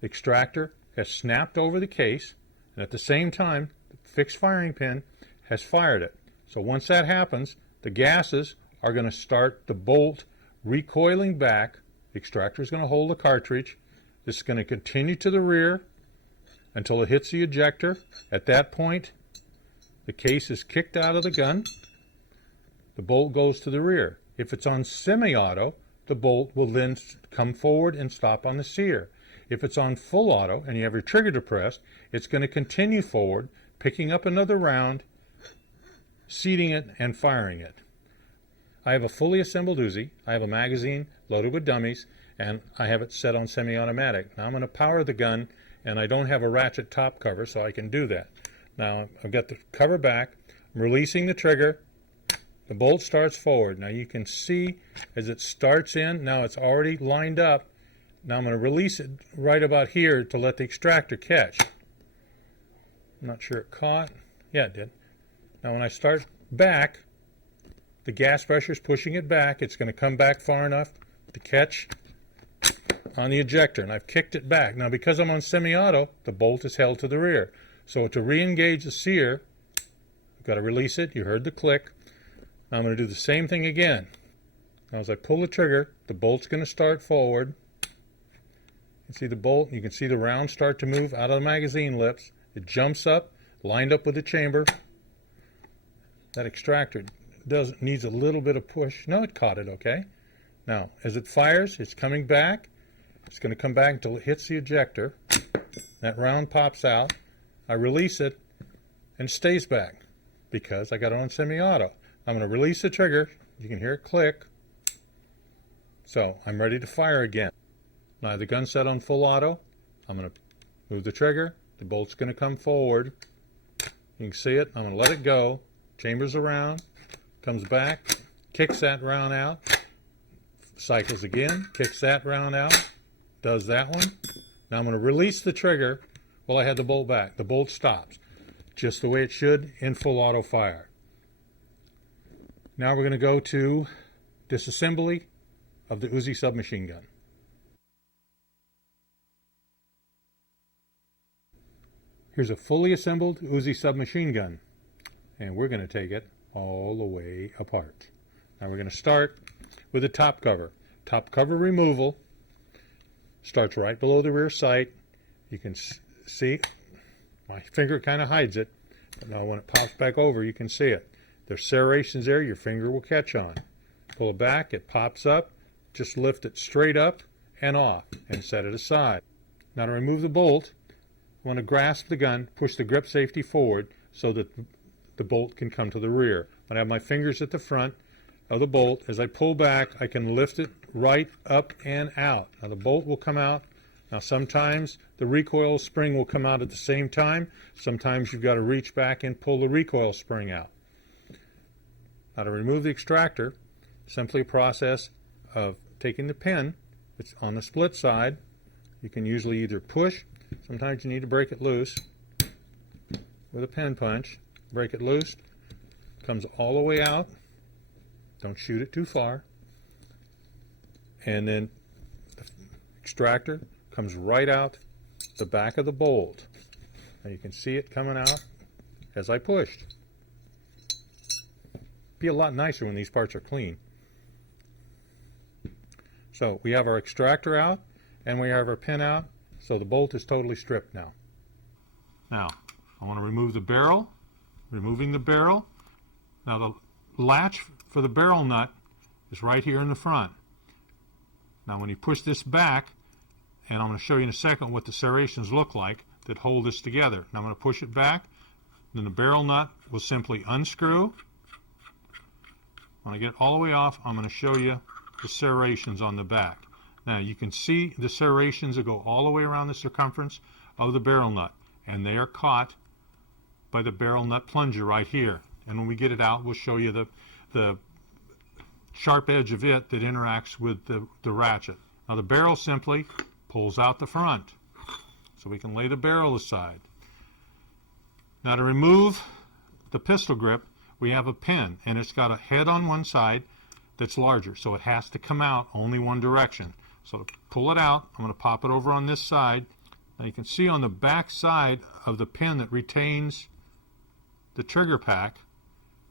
The extractor has snapped over the case, and at the same time, the fixed firing pin has fired it. So once that happens, the gases are going to start the bolt recoiling back. The extractor is going to hold the cartridge. This is going to continue to the rear until it hits the ejector. At that point, the case is kicked out of the gun. the bolt goes to the rear. If it's on semi-auto, the bolt will then come forward and stop on the sear. If it's on full auto and you have your trigger depressed, it's going to continue forward, picking up another round, seating it, and firing it. I have a fully assembled UZI. I have a magazine loaded with dummies, and I have it set on semi-automatic. Now I'm going to power the gun, and I don't have a ratchet top cover, so I can do that. Now I've got the cover back. I'm releasing the trigger. The bolt starts forward. Now you can see as it starts in, now it's already lined up. Now I'm going to release it right about here to let the extractor catch. I'm not sure it caught. Yeah, it did. Now when I start back, the gas pressure is pushing it back. It's going to come back far enough to catch on the ejector, and I've kicked it back. Now because I'm on semi-auto, the bolt is held to the rear. So to re-engage the sear, I've got to release it. You heard the click. Now I'm going to do the same thing again. Now as I pull the trigger, the bolt's going to start forward. You can see the bolt, you can see the round start to move out of the magazine lips. It jumps up, lined up with the chamber. That extractor needs a little bit of push. No, it caught it okay. Now, as it fires, it's coming back. It's going to come back until it hits the ejector. That round pops out. I release it, and it stays back because I got it on semi-auto. I'm going to release the trigger. You can hear it click. So I'm ready to fire again. Now the gun's set on full auto. I'm going to move the trigger. The bolt's going to come forward. You can see it. I'm going to let it go. Chambers around. Comes back. Kicks that round out. Cycles again. Kicks that round out. Does that one. Now I'm going to release the trigger while I had the bolt back. The bolt stops. Just the way it should in full auto fire. Now we're going to go to disassembly of the UZI submachine gun. Here's a fully assembled UZI submachine gun, and we're going to take it all the way apart. Now we're going to start with the top cover. Top cover removal starts right below the rear sight. You can see my finger kind of hides it, but now when it pops back over you can see it. There's serrations there your finger will catch on. Pull it back, it pops up. Just lift it straight up and off and set it aside. Now to remove the bolt, I want to grasp the gun, push the grip safety forward so that the bolt can come to the rear. When I have my fingers at the front of the bolt, as I pull back, I can lift it right up and out. Now the bolt will come out. Now sometimes the recoil spring will come out at the same time. Sometimes you've got to reach back and pull the recoil spring out. Now to remove the extractor, simply a process of taking the pin that's on the split side. You can usually either push, sometimes you need to break it loose with a pin punch. Break it loose, comes all the way out. Don't shoot it too far. And then the extractor comes right out the back of the bolt. Now you can see it coming out as I pushed. Be a lot nicer when these parts are clean. So we have our extractor out and we have our pin out, so the bolt is totally stripped now. Now I want to remove the barrel. Removing the barrel. Now the latch for the barrel nut is right here in the front. Now when you push this back, and I'm going to show you in a second what the serrations look like that hold this together. Now I'm going to push it back, then the barrel nut will simply unscrew. When I get it all the way off, I'm going to show you the serrations on the back. Now you can see the serrations that go all the way around the circumference of the barrel nut, and they are caught by the barrel nut plunger right here. And when we get it out, we'll show you the sharp edge of it that interacts with the ratchet. Now the barrel simply pulls out the front, so we can lay the barrel aside. Now to remove the pistol grip, we have a pin, and it's got a head on one side that's larger, so it has to come out only one direction. So to pull it out, I'm going to pop it over on this side. Now you can see on the back side of the pin that retains the trigger pack,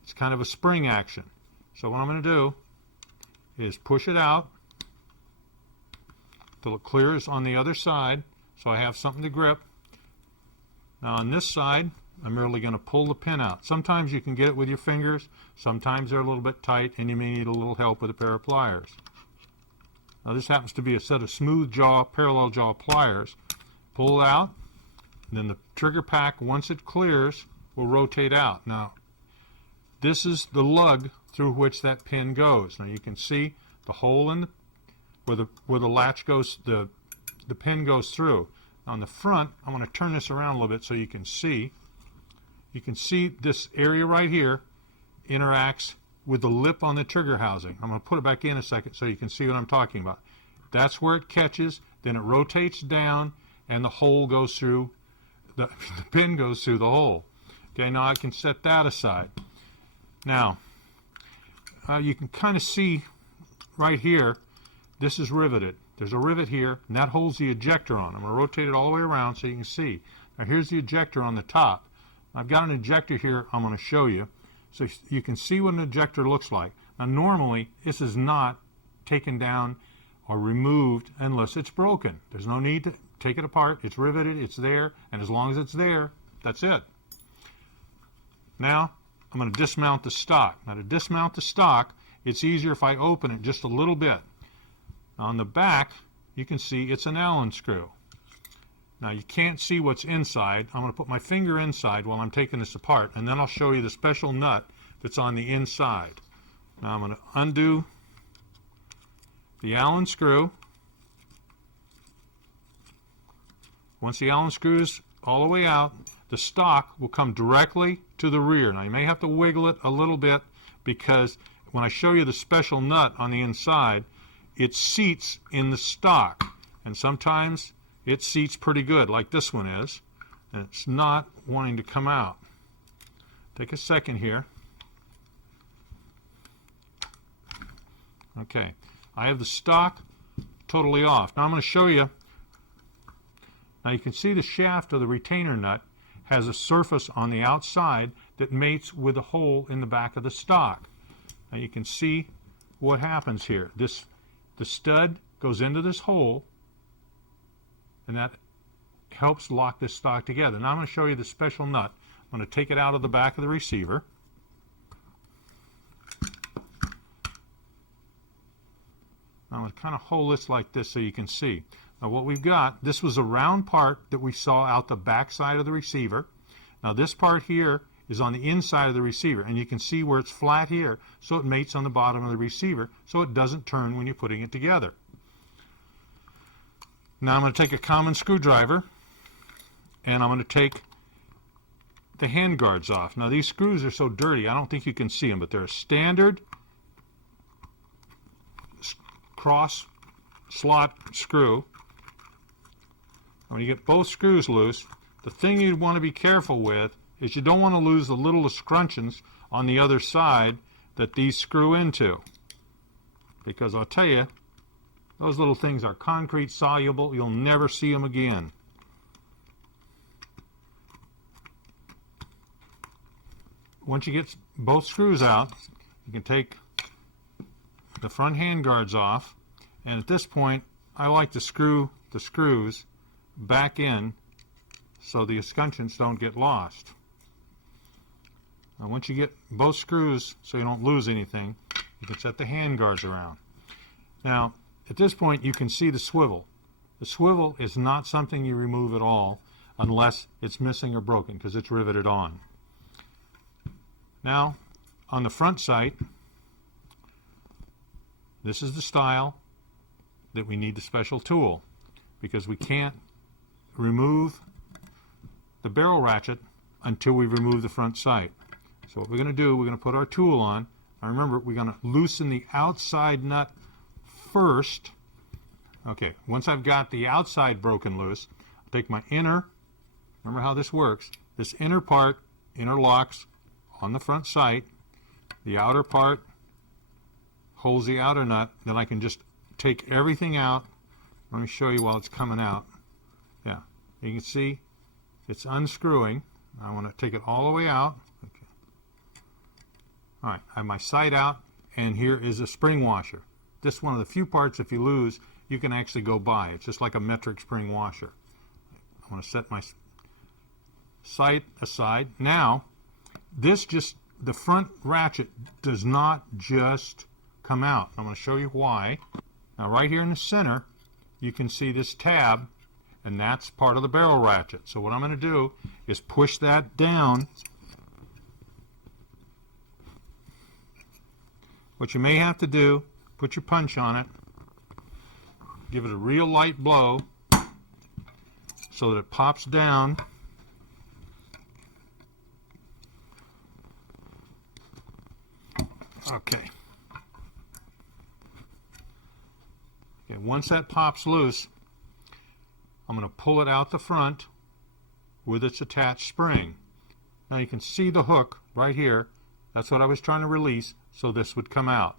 it's kind of a spring action. So what I'm going to do is push it out till it clears on the other side, so I have something to grip. Now on this side, I'm merely going to pull the pin out. Sometimes you can get it with your fingers, sometimes they're a little bit tight, and you may need a little help with a pair of pliers. Now this happens to be a set of smooth jaw, parallel jaw pliers. Pull it out, and then the trigger pack, once it clears, will rotate out. Now, this is the lug through which that pin goes. Now you can see the hole in where the latch goes, the pin goes through. On the front, I'm going to turn this around a little bit so you can see. You can see this area right here interacts with the lip on the trigger housing. I'm going to put it back in a second so you can see what I'm talking about. That's where it catches, then it rotates down, and the hole goes through, the pin goes through the hole. Okay, now I can set that aside. Now, you can kind of see right here, this is riveted. There's a rivet here, and that holds the ejector on. I'm going to rotate it all the way around so you can see. Now here's the ejector on the top. I've got an ejector here I'm going to show you so you can see what an ejector looks like. Now normally this is not taken down or removed unless it's broken. There's no need to take it apart. It's riveted, it's there, and as long as it's there, that's it. Now I'm going to dismount the stock. Now to dismount the stock, it's easier if I open it just a little bit. On the back, you can see it's an Allen screw. Now you can't see what's inside. I'm going to put my finger inside while I'm taking this apart, and then I'll show you the special nut that's on the inside. Now I'm going to undo the Allen screw. Once the Allen screw is all the way out, the stock will come directly to the rear. Now you may have to wiggle it a little bit because when I show you the special nut on the inside, it seats in the stock, and sometimes it seats pretty good, like this one is, and it's not wanting to come out. Take a second here. Okay, I have the stock totally off. Now I'm going to show you. Now you can see the shaft of the retainer nut has a surface on the outside that mates with the hole in the back of the stock. Now you can see what happens here. The stud goes into this hole, and that helps lock this stock together. Now I'm going to show you the special nut. I'm going to take it out of the back of the receiver. I'm going to kind of hold this like this so you can see. Now what we've got, this was a round part that we saw out the back side of the receiver. Now this part here is on the inside of the receiver, and you can see where it's flat here, so it mates on the bottom of the receiver so it doesn't turn when you're putting it together. Now I'm going to take a common screwdriver, and I'm going to take the hand guards off. Now these screws are so dirty I don't think you can see them, but they're a standard cross slot screw. When you get both screws loose, the thing you'd want to be careful with is you don't want to lose the little escutcheons on the other side that these screw into, because I'll tell you, those little things are concrete soluble. You'll never see them again. Once you get both screws out, you can take the front hand guards off, and at this point I like to screw the screws back in so the escutcheons don't get lost. Now once you get both screws so you don't lose anything, you can set the hand guards around. Now at this point you can see the swivel. The swivel is not something you remove at all unless it's missing or broken, because it's riveted on. Now on the front sight, this is the style that we need the special tool, because we can't remove the barrel ratchet until we remove the front sight. So what we're going to do, we're going to put our tool on. Now remember, we're going to loosen the outside nut first. Okay, once I've got the outside broken loose, I'll take my inner, remember how this works, this inner part interlocks on the front sight, the outer part holds the outer nut, then I can just take everything out. Let me show you while it's coming out. Yeah, you can see it's unscrewing. I want to take it all the way out. Okay. All right, I have my sight out, and here is a spring washer. This is one of the few parts, if you lose, you can actually go buy. It's just like a metric spring washer. I want to set my sight aside. Now, the front ratchet does not just come out. I'm going to show you why. Now, right here in the center, you can see this tab, and that's part of the barrel ratchet. So what I'm going to do is push that down. What you may have to do, put your punch on it, give it a real light blow so that it pops down. Okay. Once that pops loose, I'm going to pull it out the front with its attached spring. Now you can see the hook right here. That's what I was trying to release, so this would come out.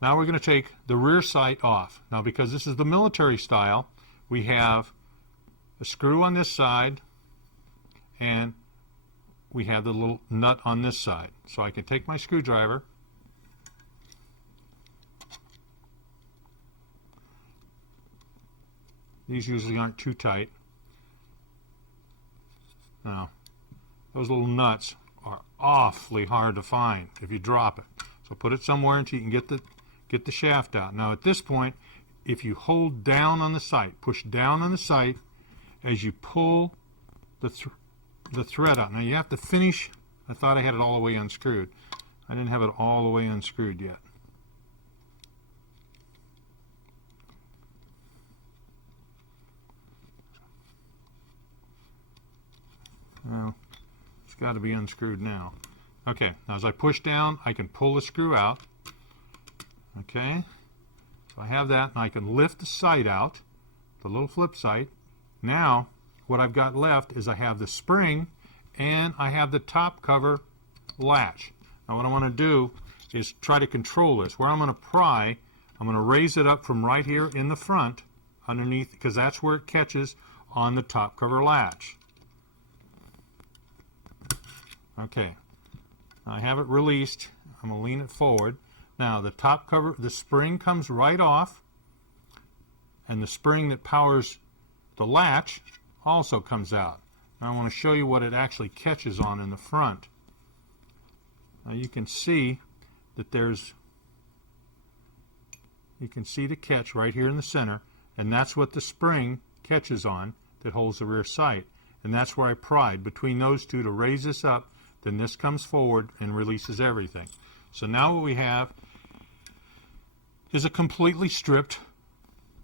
Now we're going to take the rear sight off. Now, because this is the military style, we have a screw on this side and we have the little nut on this side. So I can take my screwdriver, these usually aren't too tight. Now, those little nuts are awfully hard to find if you drop it. So put it somewhere until you can get the shaft out. Now at this point, if you hold down on the sight, push down on the sight as you pull the thread out. Now you have to finish. I thought I had it all the way unscrewed. I didn't have it all the way unscrewed yet. Well, it's got to be unscrewed now. Okay, now as I push down, I can pull the screw out. Okay, so I have that, and I can lift the sight out, the little flip sight. Now, what I've got left is I have the spring, and I have the top cover latch. Now what I want to do is try to control this. Where I'm going to pry, I'm going to raise it up from right here in the front, underneath, because that's where it catches on the top cover latch. Okay, I have it released. I'm going to lean it forward. Now the top cover, the spring comes right off, and the spring that powers the latch also comes out. Now I want to show you what it actually catches on in the front. Now you can see that you can see the catch right here in the center, and that's what the spring catches on that holds the rear sight. And that's where I pried between those two to raise this up. Then this comes forward and releases everything. So now what we have is a completely stripped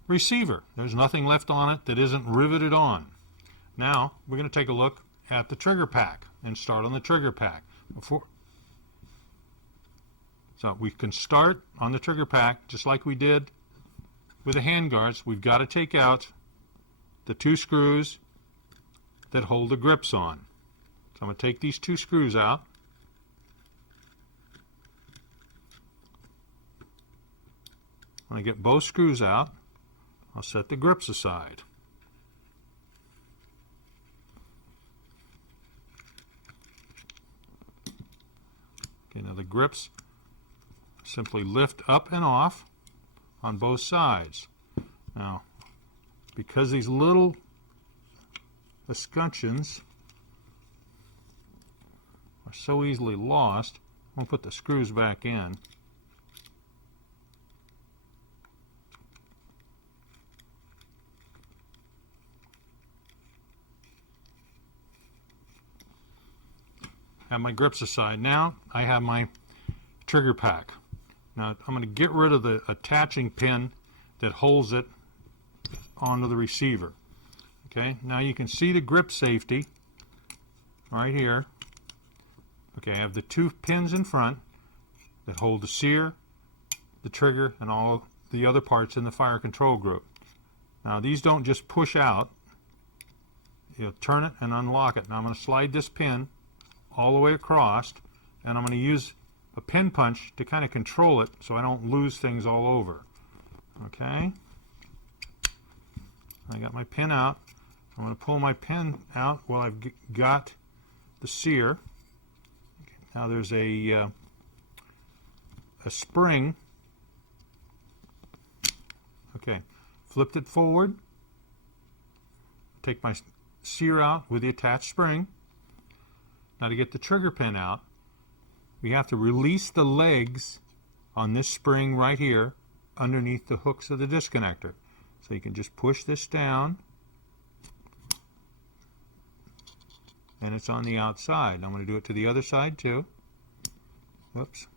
receiver. There's nothing left on it that isn't riveted on. Now we're going to take a look at the trigger pack and start on the trigger pack. So we can start on the trigger pack just like we did with the handguards. We've got to take out the two screws that hold the grips on. So I'm going to take these two screws out. When I get both screws out, I'll set the grips aside. Okay, now the grips simply lift up and off on both sides. Now, because these little escutcheons are so easily lost, I'm going to put the screws back in. Have my grips aside. Now I have my trigger pack. Now I'm going to get rid of the attaching pin that holds it onto the receiver. Okay, now you can see the grip safety right here. Okay, I have the two pins in front that hold the sear, the trigger, and all the other parts in the fire control group. Now these don't just push out. You'll turn it and unlock it. Now I'm going to slide this pin all the way across, and I'm going to use a pin punch to kind of control it so I don't lose things all over. Okay, I got my pin out. I'm going to pull my pin out while I've got the sear. Now there's a spring. Okay, flipped it forward. take my sear out with the attached spring. Now to get the trigger pin out, we have to release the legs on this spring right here underneath the hooks of the disconnector. So you can just push this down, and it's on the outside. I'm going to do it to the other side too. Whoops.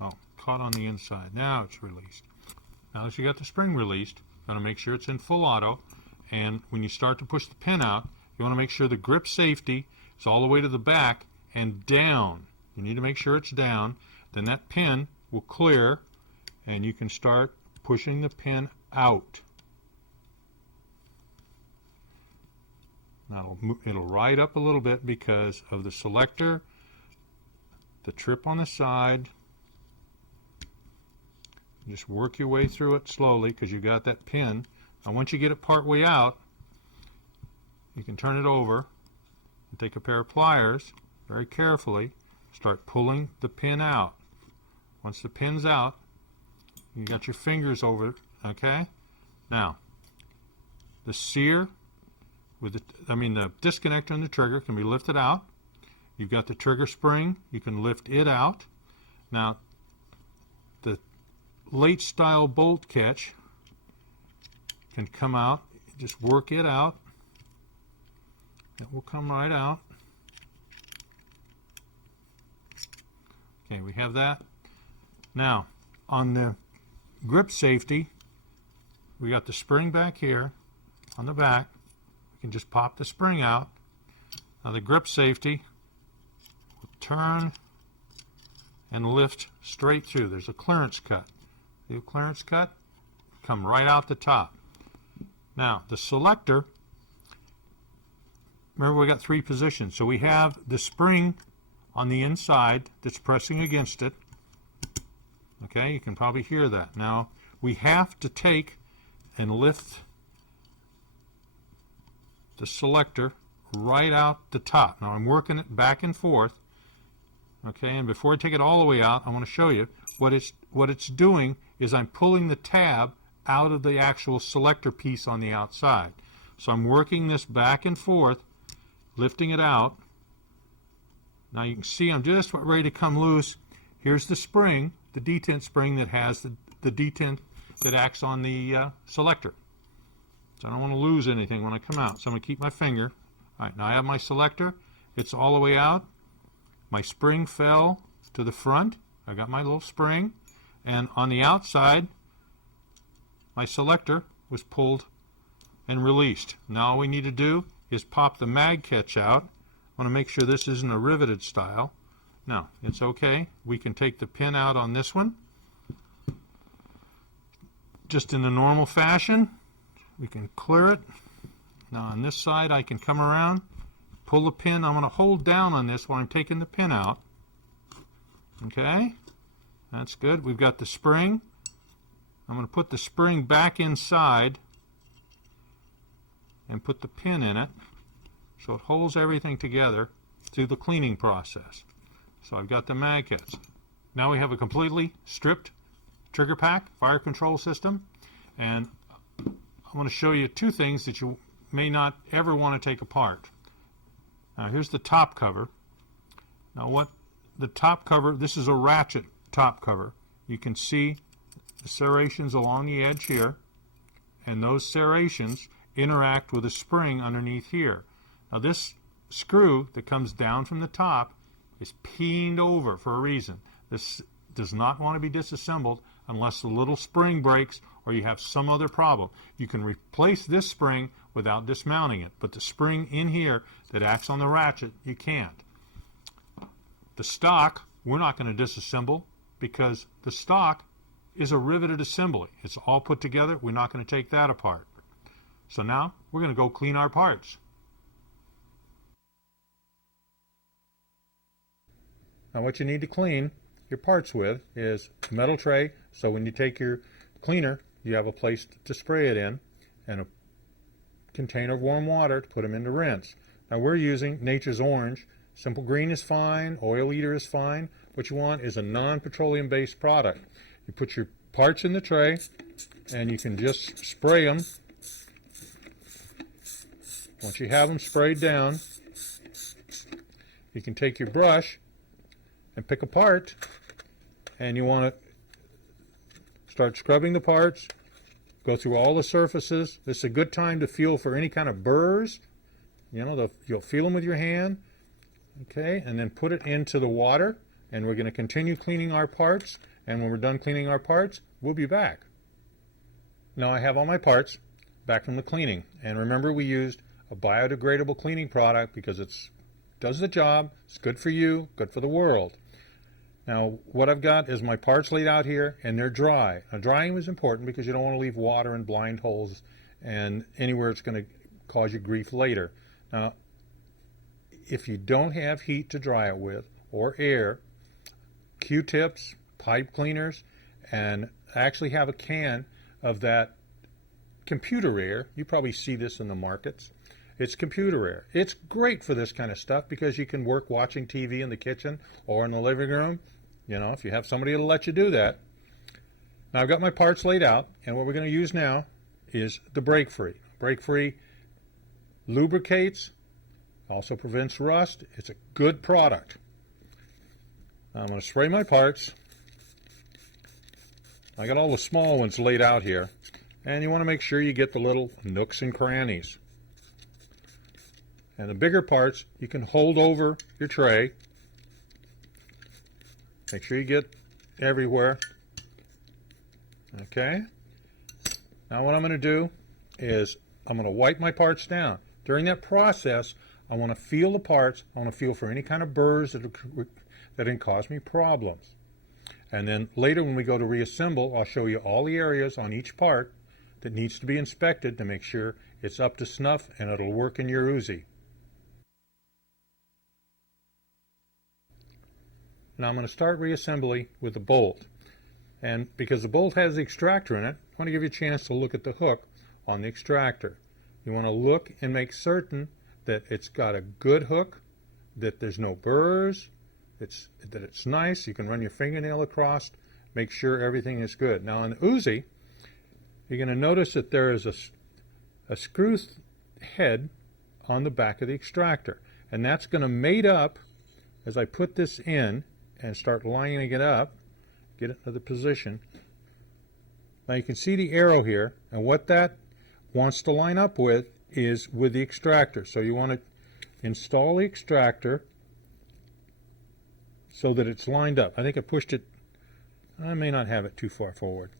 Oh, caught on the inside. Now it's released. Now that you got the spring released, you want to make sure it's in full auto, and when you start to push the pin out, you want to make sure the grip safety is all the way to the back and down. You need to make sure it's down. Then that pin will clear, and you can start pushing the pin out. Now it'll ride up a little bit because of the selector, the trip on the side. Just work your way through it slowly because you got that pin. Now once you get it part way out, you can turn it over and take a pair of pliers, very carefully, start pulling the pin out. Once the pin's out, you got your fingers over it, okay? Now, the sear with the disconnector and the trigger can be lifted out. You've got the trigger spring, you can lift it out. Now, the late style bolt catch can come out. Just work it out. It will come right out. Okay, we have that. Now, on the grip safety, we got the spring back here on the back. We can just pop the spring out. Now the grip safety will turn and lift straight through. There's a clearance cut. The clearance cut, come right out the top. Now the selector, remember we got 3 positions. So we have the spring on the inside that's pressing against it. Okay, you can probably hear that. Now we have to take and lift the selector right out the top. Now I'm working it back and forth. Okay, and before I take it all the way out, I want to show you what it's doing is I'm pulling the tab out of the actual selector piece on the outside. So I'm working this back and forth, lifting it out. Now you can see I'm just ready to come loose. Here's the spring, the detent spring that has the detent that acts on the selector. So I don't want to lose anything when I come out. So I'm going to keep my finger. All right, now I have my selector. It's all the way out. My spring fell to the front. I got my little spring. And on the outside, my selector was pulled and released. Now all we need to do is pop the mag catch out. I want to make sure this isn't a riveted style. No, it's okay. We can take the pin out on this one. Just in the normal fashion. We can clear it. Now on this side I can come around, pull the pin. I'm going to hold down on this while I'm taking the pin out. Okay, that's good. We've got the spring. I'm going to put the spring back inside and put the pin in it so it holds everything together through the cleaning process. So I've got the mag kits. Now we have a completely stripped trigger pack, fire control system, and I want to show you 2 things that you may not ever want to take apart. Now here's the top cover. Now what the top cover, this is a ratchet top cover. You can see the serrations along the edge here, and those serrations interact with a spring underneath here. Now this screw that comes down from the top is peened over for a reason. This does not want to be disassembled unless the little spring breaks or you have some other problem. You can replace this spring without dismounting it, but the spring in here that acts on the ratchet, you can't. The stock, we're not going to disassemble because the stock is a riveted assembly. It's all put together. We're not going to take that apart. So now we're going to go clean our parts. Now what you need to clean your parts with is a metal tray, so when you take your cleaner, you have a place to spray it in, and a container of warm water to put them into rinse. Now we're using Nature's Orange Simple green is fine, oil eater is fine. What you want is a non-petroleum based product. You put your parts in the tray and you can just spray them. Once you have them sprayed down, you can take your brush and pick a part, and you want to start scrubbing the parts, go through all the surfaces. This is a good time to feel for any kind of burrs. You'll feel them with your hand. Okay, and then put it into the water, and we're going to continue cleaning our parts, and when we're done cleaning our parts, we'll be back. Now I have all my parts back from the cleaning, and remember we used a biodegradable cleaning product because it does the job, it's good for you, good for the world. Now what I've got is my parts laid out here, and they're dry. Now drying is important because you don't want to leave water and blind holes and anywhere it's going to cause you grief later. Now if you don't have heat to dry it with, or air, Q-tips, pipe cleaners, and actually have a can of that computer air. You probably see this in the markets. It's computer air. It's great for this kind of stuff because you can work watching TV in the kitchen or in the living room, if you have somebody to let you do that. Now I've got my parts laid out, and what we're going to use now is the Break Free. Break Free lubricates, also prevents rust. It's a good product. I'm going to spray my parts. I got all the small ones laid out here, and you want to make sure you get the little nooks and crannies. And the bigger parts you can hold over your tray. Make sure you get everywhere. Okay. Now what I'm going to do is I'm going to wipe my parts down. During that process, I want to feel the parts. I want to feel for any kind of burrs that can cause me problems. And then later when we go to reassemble, I'll show you all the areas on each part that needs to be inspected to make sure it's up to snuff and it'll work in your UZI. Now I'm going to start reassembly with the bolt. And because the bolt has the extractor in it, I want to give you a chance to look at the hook on the extractor. You want to look and make certain that it's got a good hook, that there's no burrs, that it's nice. You can run your fingernail across, make sure everything is good. Now on the UZI, you're going to notice that there is a screw head on the back of the extractor, and that's going to mate up as I put this in and start lining it up, get it into the position. Now you can see the arrow here, and what that wants to line up with is with the extractor. So you want to install the extractor so that it's lined up. I think I pushed it, I may not have it too far forward.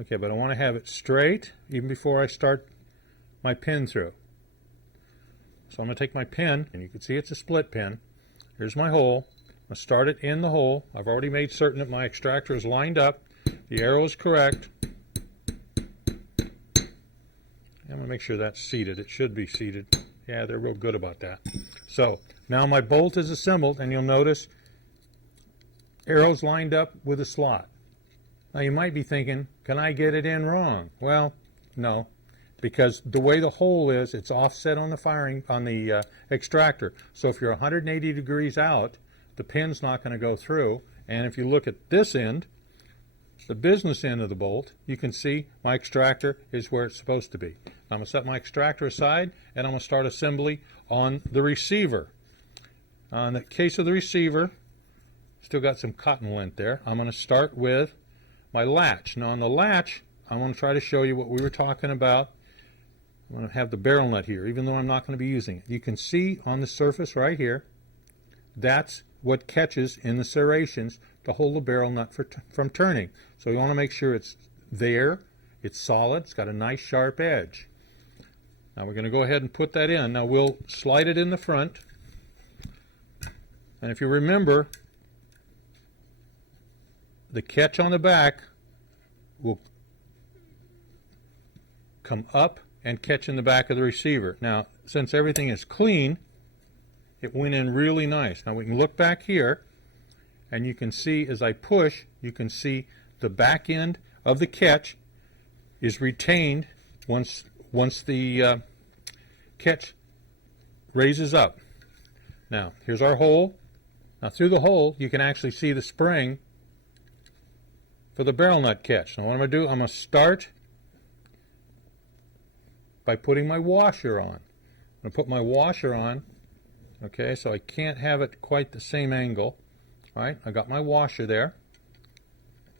Okay, but I want to have it straight even before I start my pin through. So I'm going to take my pin, and you can see it's a split pin. Here's my hole. I'm going to start it in the hole. I've already made certain that my extractor is lined up. The arrow is correct. I'm going to make sure that's seated. It should be seated. Yeah, they're real good about that. So now my bolt is assembled, and you'll notice arrows lined up with a slot. Now you might be thinking, can I get it in wrong? Well, no, because the way the hole is, it's offset on the extractor. So if you're 180 degrees out, the pin's not going to go through. And if you look at this end, the business end of the bolt, you can see my extractor is where it's supposed to be. I'm going to set my extractor aside, and I'm going to start assembly on the receiver. In the case of the receiver, still got some cotton lint there. I'm going to start with my latch. Now on the latch, I want to try to show you what we were talking about. I'm going to have the barrel nut here, even though I'm not going to be using it. You can see on the surface right here, that's what catches in the serrations to hold the barrel nut from turning. So you want to make sure it's there, it's solid, it's got a nice sharp edge. Now we're going to go ahead and put that in. Now we'll slide it in the front. And if you remember, the catch on the back will come up and catch in the back of the receiver. Now, since everything is clean, it went in really nice. Now we can look back here, and you can see as I push, you can see the back end of the catch is retained once the catch raises up. Now, here's our hole. Now, through the hole, you can actually see the spring for the barrel nut catch. Now, what I'm going to do, I'm going to start by putting my washer on. I'm going to put my washer on, okay, so I can't have it quite the same angle. All right, I got my washer there,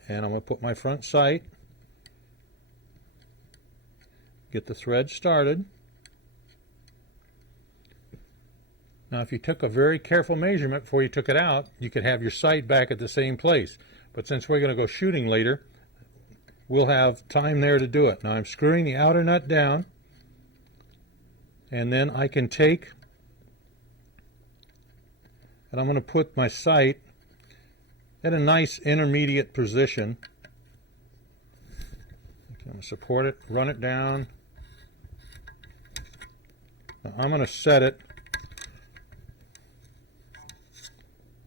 and I'm going to put my front sight, get the thread started. Now, if you took a very careful measurement before you took it out, you could have your sight back at the same place. But since we're going to go shooting later, we'll have time there to do it. Now, I'm screwing the outer nut down, and then I can take, and I'm going to put my sight at a nice intermediate position. I'm going to support it, run it down. Now, I'm going to set it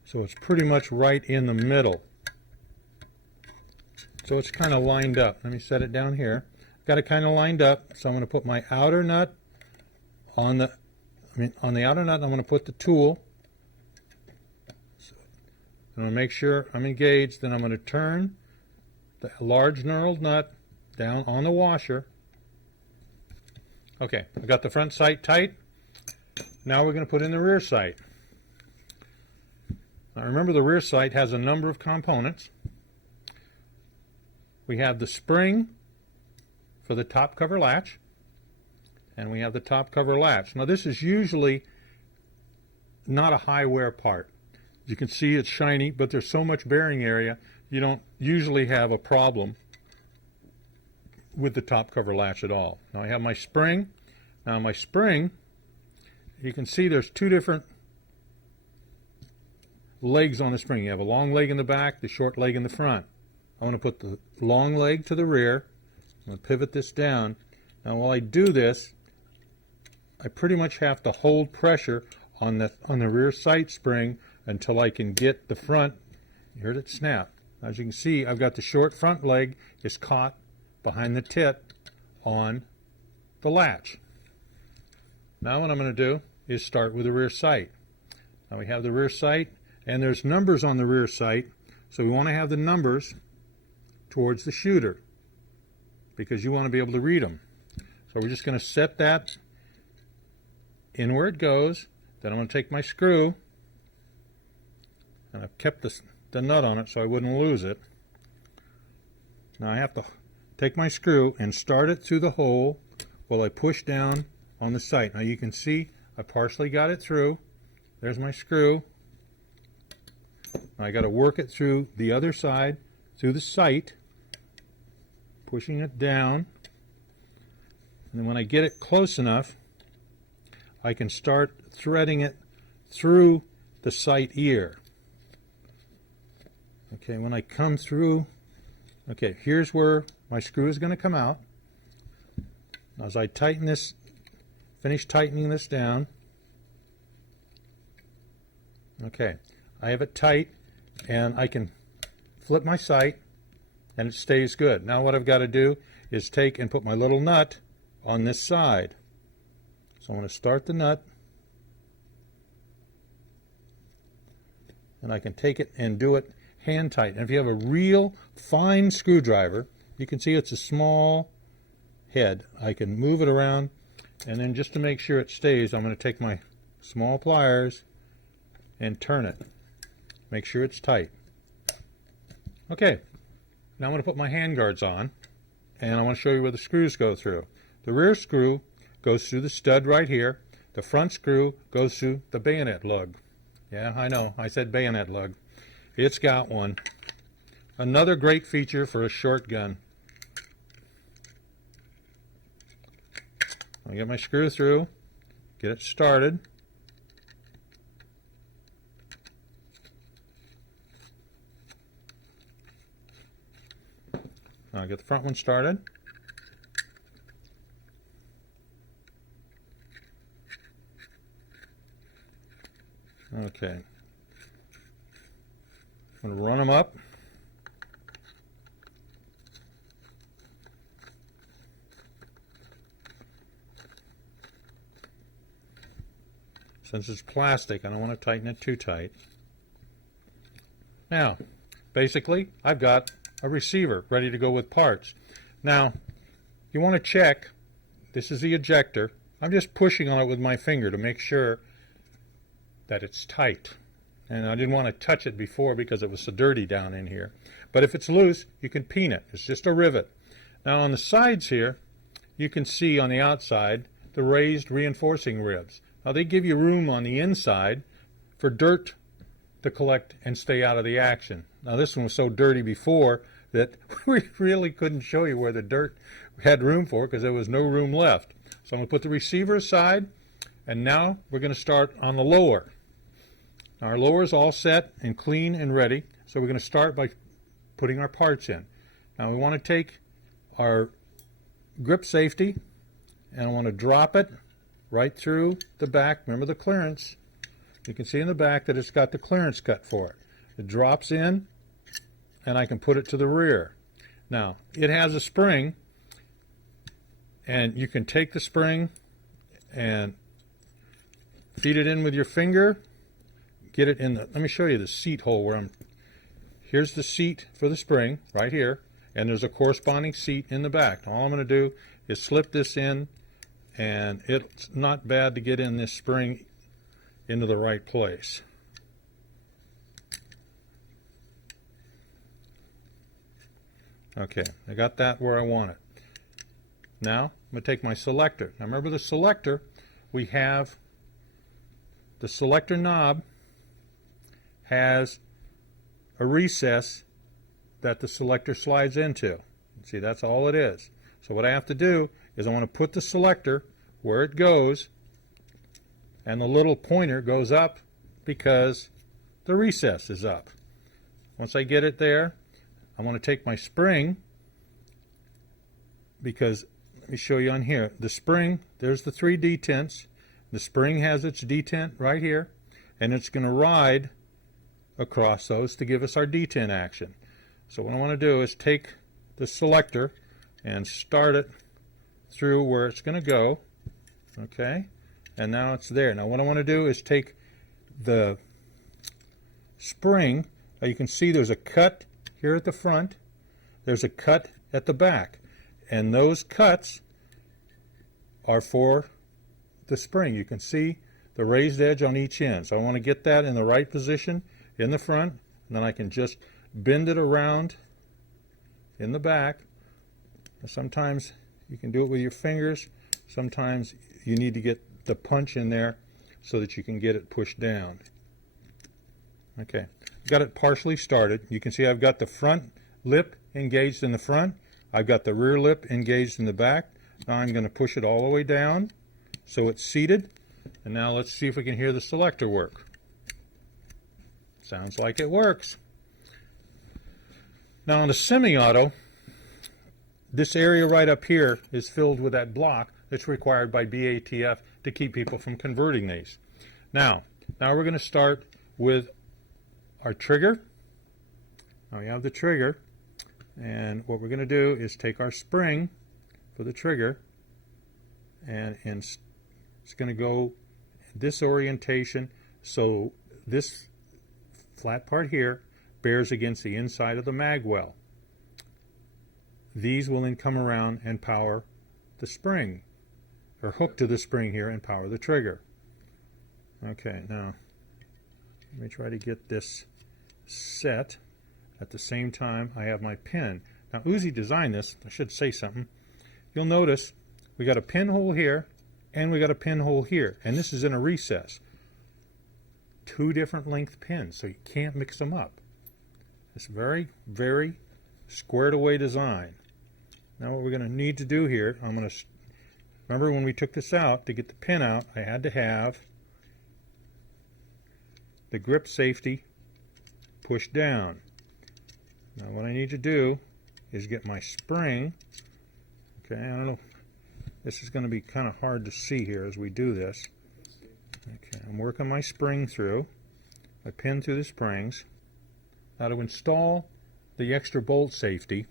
so it's pretty much right in the middle. So it's kind of lined up. Let me set it down here. Got it kind of lined up, so I'm going to put my outer nut on the outer nut. I'm going to put the tool. So I'm going to make sure I'm engaged. Then I'm going to turn the large knurled nut down on the washer. Okay, I got the front sight tight. Now we're going to put in the rear sight. Now remember, the rear sight has a number of components. We have the spring for the top cover latch, and we have the top cover latch. Now this is usually not a high wear part. You can see it's shiny, but there's so much bearing area, you don't usually have a problem with the top cover latch at all. Now I have my spring. Now my spring, you can see there's two different legs on the spring. You have a long leg in the back, the short leg in the front. I want to put the long leg to the rear. I'm going to pivot this down. Now while I do this, I pretty much have to hold pressure on the rear sight spring until I can get the front. You heard it snap. As you can see, I've got the short front leg is caught behind the tit on the latch. Now what I'm going to do is start with the rear sight. Now we have the rear sight, and there's numbers on the rear sight, so we want to have the numbers towards the shooter because you want to be able to read them. So we're just going to set that in where it goes. Then I'm going to take my screw, and I've kept the nut on it so I wouldn't lose it. Now I have to take my screw and start it through the hole while I push down on the sight. Now you can see I partially got it through. There's my screw. Now I got to work it through the other side, through the sight, pushing it down. And then when I get it close enough, I can start threading it through the sight ear. Okay, when I come through, okay, here's where my screw is going to come out. As I tighten this, finish tightening this down. Okay, I have it tight, and I can flip my sight, and it stays good. Now what I've got to do is take and put my little nut on this side. So I'm going to start the nut, and I can take it and do it hand tight. And if you have a real fine screwdriver, you can see it's a small head. I can move it around, and then just to make sure it stays, I'm going to take my small pliers and turn it. Make sure it's tight. Okay, now I'm going to put my hand guards on, and I want to show you where the screws go through. The rear screw goes through the stud right here. The front screw goes through the bayonet lug. Yeah, I know, I said bayonet lug. It's got one. Another great feature for a short gun. I get my screw through, get it started. Now I get the front one started. Okay. I'm going to run them up. Since it's plastic, I don't want to tighten it too tight. Now, basically, I've got a receiver ready to go with parts. Now, you want to check, this is the ejector. I'm just pushing on it with my finger to make sure that it's tight. And I didn't want to touch it before because it was so dirty down in here. But if it's loose, you can peen it. It's just a rivet. Now on the sides here, you can see on the outside the raised reinforcing ribs. Now they give you room on the inside for dirt to collect and stay out of the action. Now this one was so dirty before that we really couldn't show you where the dirt had room for because there was no room left. So I'm going to put the receiver aside, and now we're going to start on the lower. Now our lower is all set and clean and ready, so we're going to start by putting our parts in. Now we want to take our grip safety, and I want to drop it right through the back. Remember the clearance. You can see in the back that it's got the clearance cut for it. It drops in, and I can put it to the rear. Now, it has a spring, and you can take the spring and feed it in with your finger, get it in the, let me show you the seat hole where here's the seat for the spring, right here, and there's a corresponding seat in the back. Now, all I'm going to do is slip this in, and it's not bad to get in this spring into the right place. Okay, I got that where I want it. Now, I'm going to take my selector. Now remember the selector, we have the selector knob has a recess that the selector slides into. See, that's all it is. So what I have to do is I want to put the selector where it goes, and the little pointer goes up because the recess is up. Once I get it there, I want to take my spring, because let me show you on here. The spring, there's the 3 detents. The spring has its detent right here, and it's going to ride across those to give us our detent action. So what I want to do is take the selector and start it through where it's going to go. Okay, and now it's there. Now what I want to do is take the spring. Now you can see there's a cut here at the front, there's a cut at the back, and those cuts are for the spring. You can see the raised edge on each end. So I want to get that in the right position in the front, and then I can just bend it around in the back. Sometimes you can do it with your fingers. Sometimes you need to get the punch in there so that you can get it pushed down. Okay, got it partially started. You can see I've got the front lip engaged in the front. I've got the rear lip engaged in the back. Now I'm going to push it all the way down so it's seated. And now let's see if we can hear the selector work. Sounds like it works. Now on the semi-auto, this area right up here is filled with that block that's required by BATF to keep people from converting these. Now we're going to start with our trigger. Now we have the trigger, and what we're going to do is take our spring for the trigger, and it's going to go this orientation, so this flat part here bears against the inside of the mag well. These will then come around and power the spring, or hook to the spring here and power the trigger. Okay, now let me try to get this set. At the same time, I have my pin. Now UZI designed this. I should say something. You'll notice we got a pinhole here and we got a pinhole here, and this is in a recess. 2 different length pins, so you can't mix them up. It's very, very squared away design. Now what we're going to need to do here, I'm going to remember when we took this out, to get the pin out, I had to have the grip safety pushed down. Now what I need to do is get my spring. Okay, I don't know, this is going to be kind of hard to see here as we do this. Okay, I'm working my spring through. I pin through the springs. Now to install the extra bolt safety,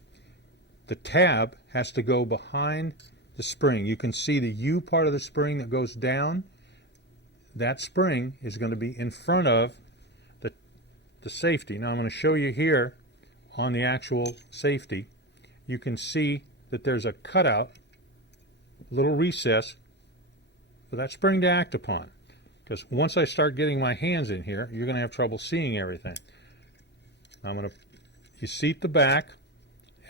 the tab has to go behind the spring. You can see the U part of the spring that goes down. that spring is going to be in front of the safety. Now I'm going to show you here on the actual safety. You can see that there's a cutout, little recess for that spring to act upon. Because once I start getting my hands in here, you're going to have trouble seeing everything. I'm going to, you seat the back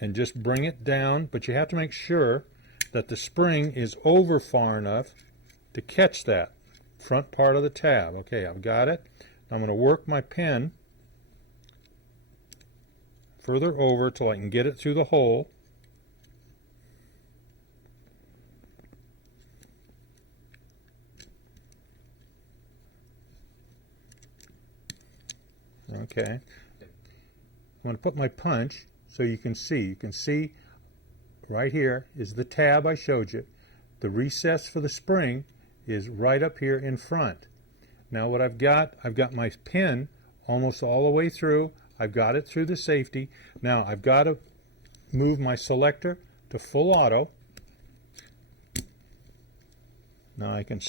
and just bring it down, but you have to make sure that the spring is over far enough to catch that front part of the tab. Okay, I've got it. I'm going to work my pen further over till I can get it through the hole. Okay. I'm going to put my punch so you can see. You can see right here is the tab I showed you. The recess for the spring is right up here in front. Now what I've got my pin almost all the way through. I've got it through the safety. Now I've got to move my selector to full auto. Now I can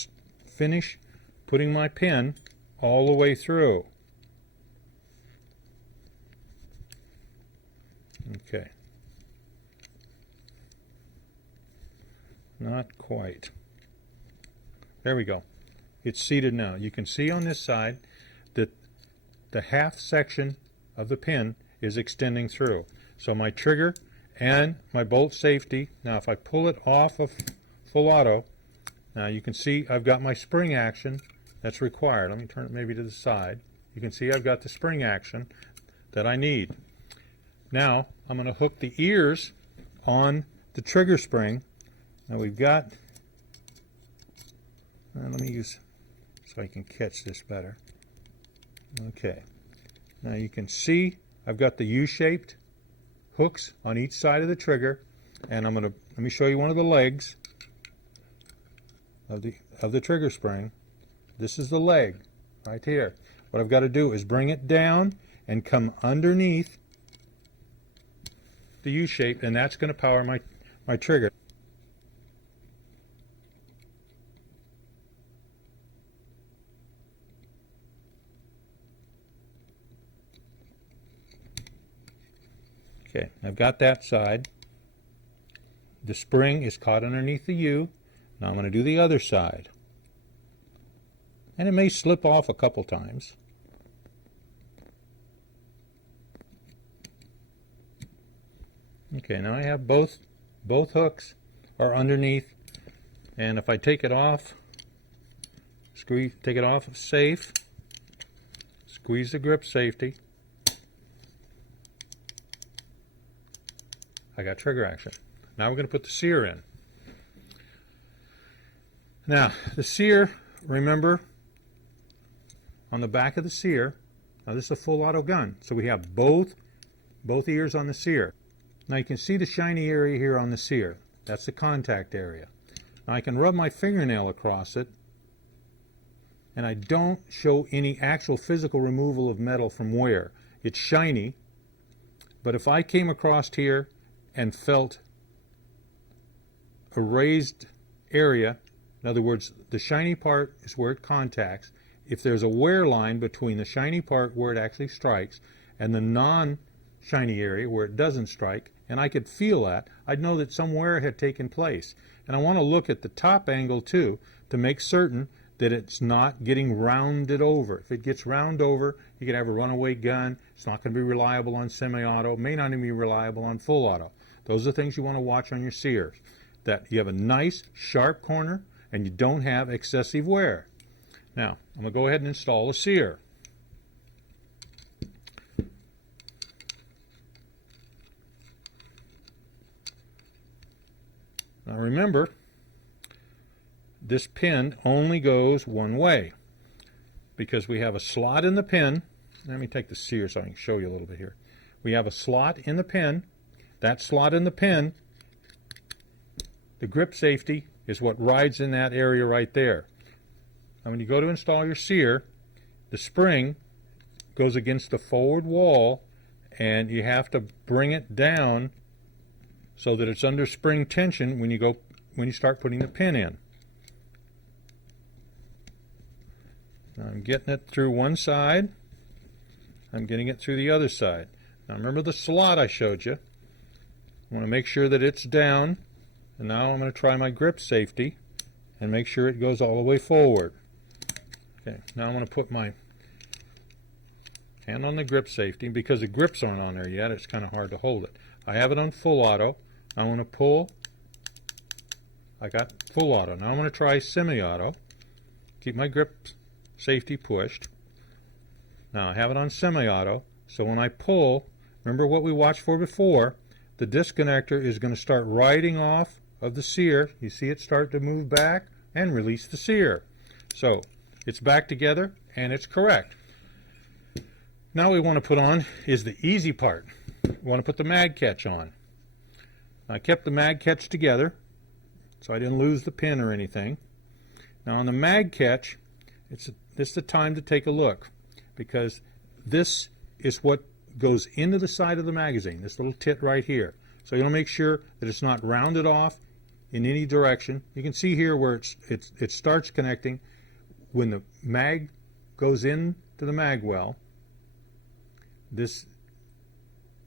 finish putting my pin all the way through. Okay. Not quite. There we go. It's seated now. You can see on this side that the half section of the pin is extending through. So my trigger and my bolt safety, now if I pull it off of full auto, now you can see I've got my spring action that's required. Let me turn it maybe to the side. You can see I've got the spring action that I need. Now I'm going to hook the ears on the trigger spring. Now we've got, let me use so I can catch this better. Okay. Now you can see I've got the U-shaped hooks on each side of the trigger, and let me show you one of the legs of the trigger spring. This is the leg right here. What I've got to do is bring it down and come underneath the U-shape, and that's going to power my trigger. Okay, I've got that side. The spring is caught underneath the U. Now I'm going to do the other side. And it may slip off a couple times. Okay, now I have both hooks are underneath, and if I take it off, take it off safe, squeeze the grip safety, I got trigger action. Now we're going to put the sear in. Now the sear, remember, on the back of the sear, now this is a full auto gun, so we have both ears on the sear. Now you can see the shiny area here on the sear. That's the contact area. Now I can rub my fingernail across it, and I don't show any actual physical removal of metal from wear. It's shiny, but if I came across here and felt a raised area, in other words, the shiny part is where it contacts. If there's a wear line between the shiny part where it actually strikes and the non-shiny area where it doesn't strike, and I could feel that, I'd know that some wear had taken place. And I want to look at the top angle too to make certain that it's not getting rounded over. If it gets round over, you could have a runaway gun. It's not going to be reliable on semi-auto. It may not even be reliable on full auto. Those are things you want to watch on your sears. That you have a nice sharp corner and you don't have excessive wear. Now, I'm going to go ahead and install a sear. Now remember, this pin only goes one way because we have a slot in the pin. Let me take the sear so I can show you a little bit here. We have a slot in the pin. That slot in the pin, the grip safety is what rides in that area right there. Now when you go to install your sear, the spring goes against the forward wall and you have to bring it down so that it's under spring tension when you start putting the pin in. Now I'm getting it through one side. I'm getting it through the other side. Now remember the slot I showed you. I want to make sure that it's down. And now I'm going to try my grip safety and make sure it goes all the way forward. Okay, now I'm going to put my hand on the grip safety. Because the grips aren't on there yet, it's kind of hard to hold it. I have it on full auto. I want to pull. I got full auto. Now I'm going to try semi-auto. Keep my grip safety pushed. Now I have it on semi-auto, so when I pull, remember what we watched for before, the disconnector is going to start riding off of the sear. You see it start to move back and release the sear. So it's back together and it's correct. Now we want to put on is the easy part. We want to put the mag catch on. I kept the mag catch together so I didn't lose the pin or anything. Now on the mag catch, this is the time to take a look, because this is what goes into the side of the magazine, this little tit right here. So you want to make sure that it's not rounded off in any direction. You can see here where it starts connecting. When the mag goes into the mag well, this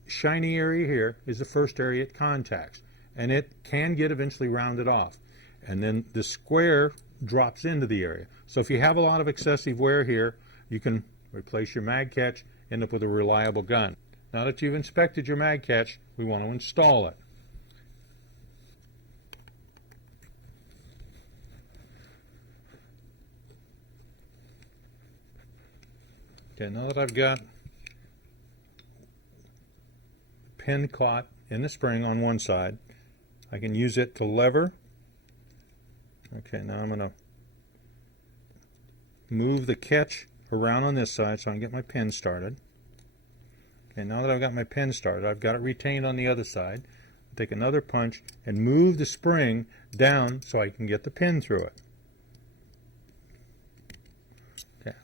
shiny area here is the first area it contacts, and it can get eventually rounded off, and then the square drops into the area. So if you have a lot of excessive wear here, you can replace your mag catch, end up with a reliable gun. Now that you've inspected your mag catch, we want to install it. Okay, now that I've got the pin caught in the spring on one side, I can use it to lever. Okay, now I'm going to move the catch around on this side so I can get my pin started. Okay, now that I've got my pin started, I've got it retained on the other side. Take another punch and move the spring down so I can get the pin through it. Okay,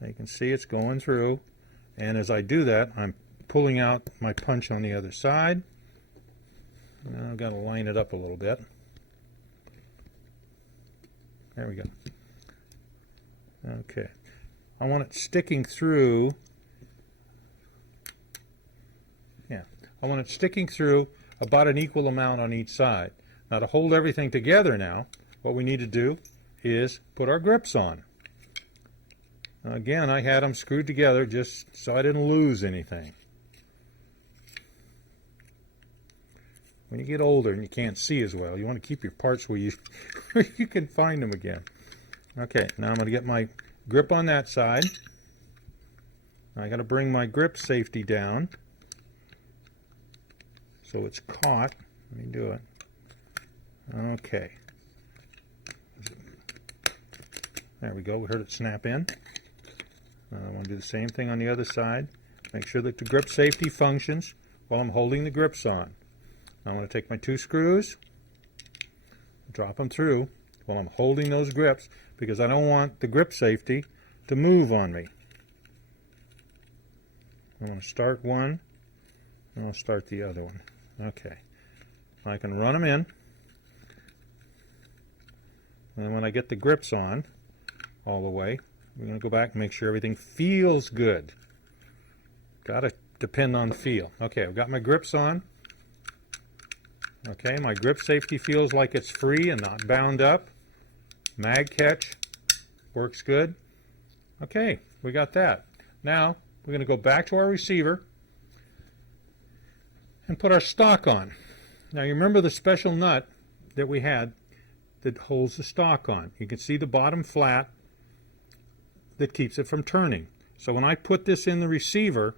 now you can see it's going through, and as I do that, I'm pulling out my punch on the other side. Now I've got to line it up a little bit. There we go. Okay. I want it sticking through. Yeah. I want it sticking through about an equal amount on each side. Now to hold everything together now, what we need to do is put our grips on. Now again, I had them screwed together just so I didn't lose anything. When you get older and you can't see as well, you want to keep your parts where you can find them again. Okay, now I'm going to get my grip on that side. I got to bring my grip safety down so it's caught. Let me do it. Okay. There we go. We heard it snap in. I want to do the same thing on the other side. Make sure that the grip safety functions while I'm holding the grips on. I'm going to take my two screws, drop them through while I'm holding those grips, because I don't want the grip safety to move on me. I'm going to start one, and I'll start the other one. Okay. I can run them in, and when I get the grips on all the way, we're going to go back and make sure everything feels good. Got to depend on the feel. Okay, I've got my grips on. Okay, my grip safety feels like it's free and not bound up. Mag catch works good. Okay, we got that. Now, we're going to go back to our receiver and put our stock on. Now, you remember the special nut that we had that holds the stock on. You can see the bottom flat that keeps it from turning. So when I put this in the receiver,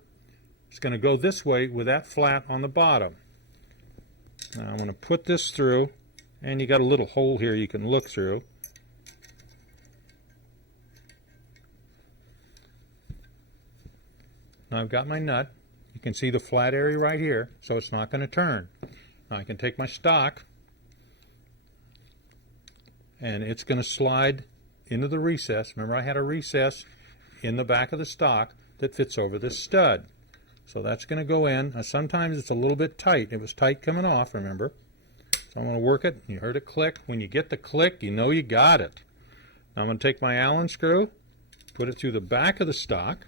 it's going to go this way with that flat on the bottom. Now I'm going to put this through, and you got a little hole here you can look through. Now I've got my nut. You can see the flat area right here, so it's not going to turn. Now I can take my stock, and it's going to slide into the recess. Remember, I had a recess in the back of the stock that fits over this stud. So that's going to go in. Now, sometimes it's a little bit tight. It was tight coming off, remember. So I'm going to work it. You heard it click. When you get the click, you know you got it. Now I'm going to take my Allen screw, put it through the back of the stock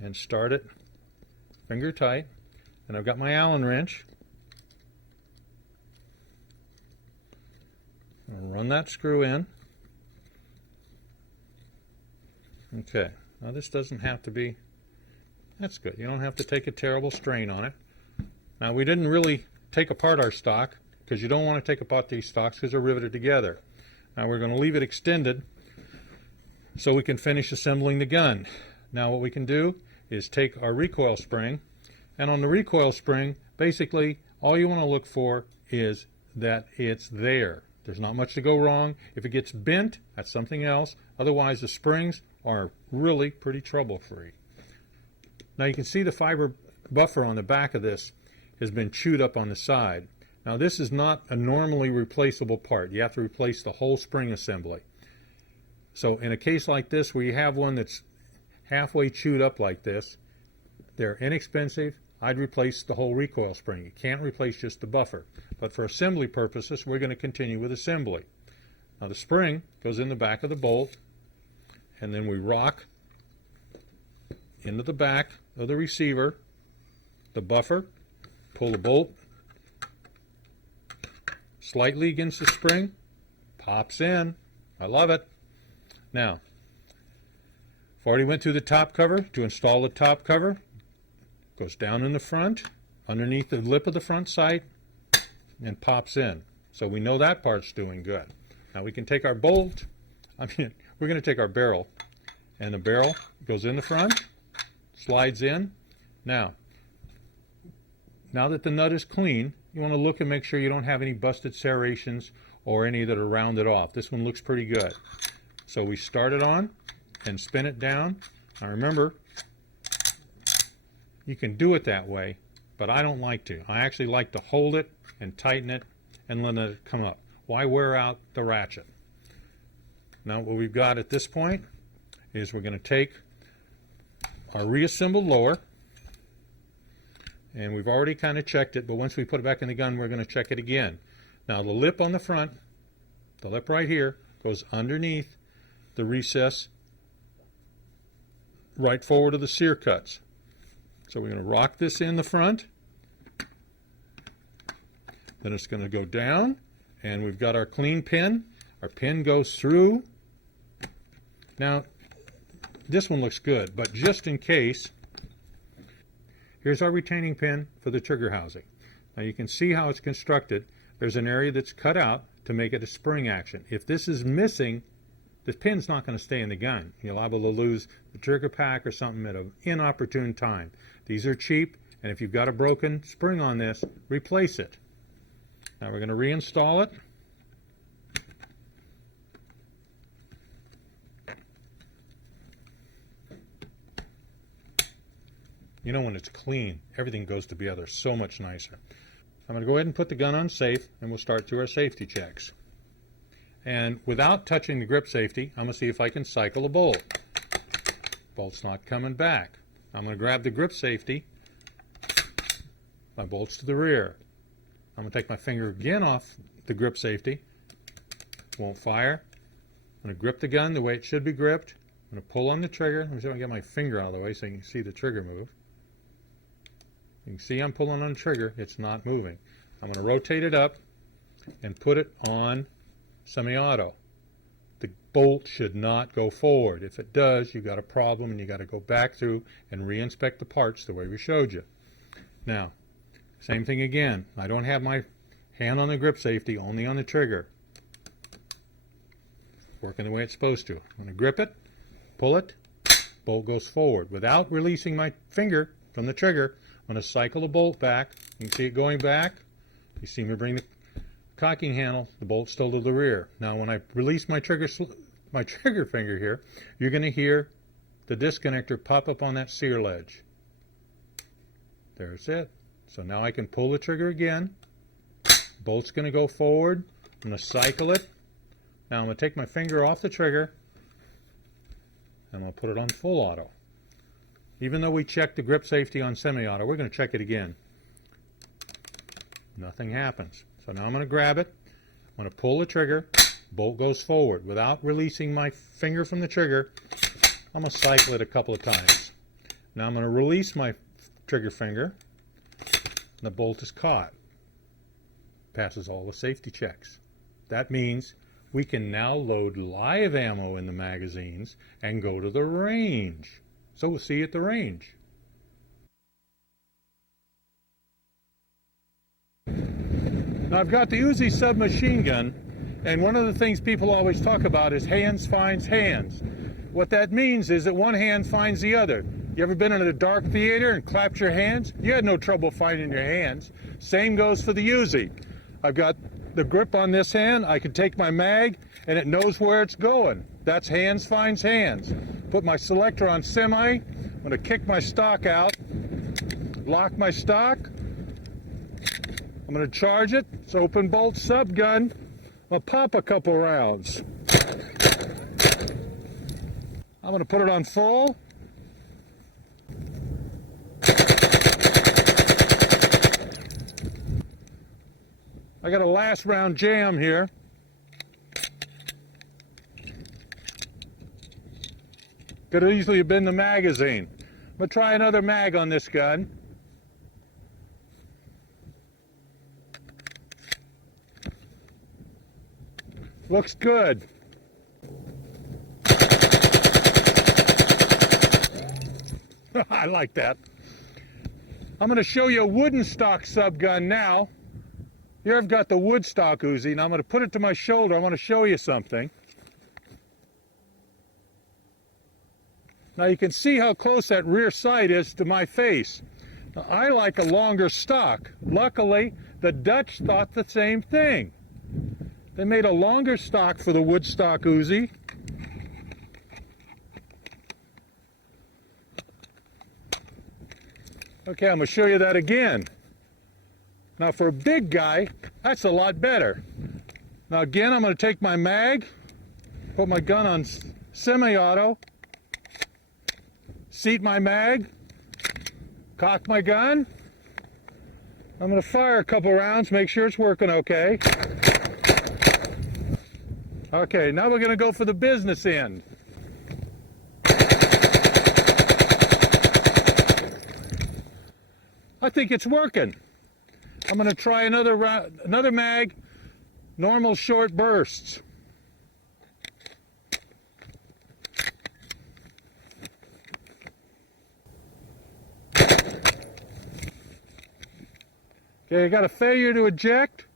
and start it finger tight. And I've got my Allen wrench. I'll run that screw in. Okay, now this doesn't have to be, that's good. You don't have to take a terrible strain on it. Now we didn't really take apart our stock because you don't want to take apart these stocks because they're riveted together. Now we're going to leave it extended so we can finish assembling the gun. Now what we can do is take our recoil spring, and on the recoil spring, basically all you want to look for is that it's there. There's not much to go wrong. If it gets bent, that's something else. Otherwise, the springs are really pretty trouble-free. Now you can see the fiber buffer on the back of this has been chewed up on the side. Now this is not a normally replaceable part. You have to replace the whole spring assembly. So in a case like this where you have one that's halfway chewed up like this, they're inexpensive. I'd replace the whole recoil spring. You can't replace just the buffer. But for assembly purposes, we're going to continue with assembly. Now the spring goes in the back of the bolt, and then we rock into the back of the receiver, the buffer, pull the bolt slightly against the spring, pops in. I love it. Now, I've already went through the top cover to install the top cover. Goes down in the front, underneath the lip of the front sight, and pops in. So we know that part's doing good. Now we can take our bolt, we're going to take our barrel, and the barrel goes in the front, slides in. Now that the nut is clean, you want to look and make sure you don't have any busted serrations or any that are rounded off. This one looks pretty good. So we start it on and spin it down. Now remember, you can do it that way, but I don't like to. I actually like to hold it and tighten it and let it come up. Why wear out the ratchet? Now what we've got at this point is we're going to take our reassembled lower, and we've already kind of checked it, but once we put it back in the gun, we're going to check it again. Now the lip on the front, the lip right here, goes underneath the recess right forward of the sear cuts. So we're going to rock this in the front, then it's going to go down, and we've got our clean pin. Our pin goes through. Now this one looks good, but just in case, here's our retaining pin for the trigger housing. Now you can see how it's constructed. There's an area that's cut out to make it a spring action. If this is missing, the pin's not going to stay in the gun. You're liable to lose the trigger pack or something at an inopportune time. These are cheap, and if you've got a broken spring on this, replace it. Now we're going to reinstall it. You know, when it's clean, everything goes together so much nicer. I'm going to go ahead and put the gun on safe, and we'll start through our safety checks. And without touching the grip safety, I'm going to see if I can cycle a bolt. Bolt's not coming back. I'm going to grab the grip safety. My bolt's to the rear. I'm going to take my finger again off the grip safety. Won't fire. I'm going to grip the gun the way it should be gripped. I'm going to pull on the trigger. Let me see if I can get my finger out of the way so you can see the trigger move. You can see I'm pulling on the trigger. It's not moving. I'm going to rotate it up and put it on semi-auto. The bolt should not go forward. If it does, you've got a problem, and you've got to go back through and re-inspect the parts the way we showed you. Now, same thing again. I don't have my hand on the grip safety, only on the trigger. Working the way it's supposed to. I'm going to grip it, pull it, bolt goes forward. Without releasing my finger from the trigger, I'm going to cycle the bolt back. You can see it going back. You see me bring the cocking handle, the bolt's still to the rear. Now when I release my trigger finger here, you're going to hear the disconnector pop up on that sear ledge. There's it. So now I can pull the trigger again. Bolt's going to go forward. I'm going to cycle it. Now I'm going to take my finger off the trigger, and I'm going to put it on full auto. Even though we checked the grip safety on semi-auto, we're going to check it again. Nothing happens. So now I'm going to grab it. I'm going to pull the trigger. Bolt goes forward. Without releasing my finger from the trigger, I'm going to cycle it a couple of times. Now I'm going to release my trigger finger, and the bolt is caught. Passes all the safety checks. That means we can now load live ammo in the magazines and go to the range. So we'll see you at the range. Now I've got the UZI submachine gun, and one of the things people always talk about is hands finds hands. What that means is that one hand finds the other. You ever been in a dark theater and clapped your hands? You had no trouble finding your hands. Same goes for the UZI. I've got the grip on this hand. I can take my mag and it knows where it's going. That's hands finds hands. Put my selector on semi. I'm going to kick my stock out, lock my stock. I'm going to charge it. It's open bolt sub gun. I'll pop a couple rounds. I'm going to put it on full. I got a last round jam here. Could have easily been the magazine. I'm going to try another mag on this gun. Looks good. I like that. I'm going to show you a wooden stock sub gun now. Here I've got the wood stock Uzi, and I'm going to put it to my shoulder. I want to show you something. Now you can see how close that rear sight is to my face. Now, I like a longer stock. Luckily, the Dutch thought the same thing. They made a longer stock for the wood stock Uzi. Okay, I'm going to show you that again. Now for a big guy, that's a lot better. Now again, I'm going to take my mag, put my gun on semi-auto, seat my mag, cock my gun. I'm going to fire a couple rounds, make sure it's working okay. Okay, now we're going to go for the business end. I think it's working. I'm going to try another mag, normal short bursts. Okay, I got a failure to eject.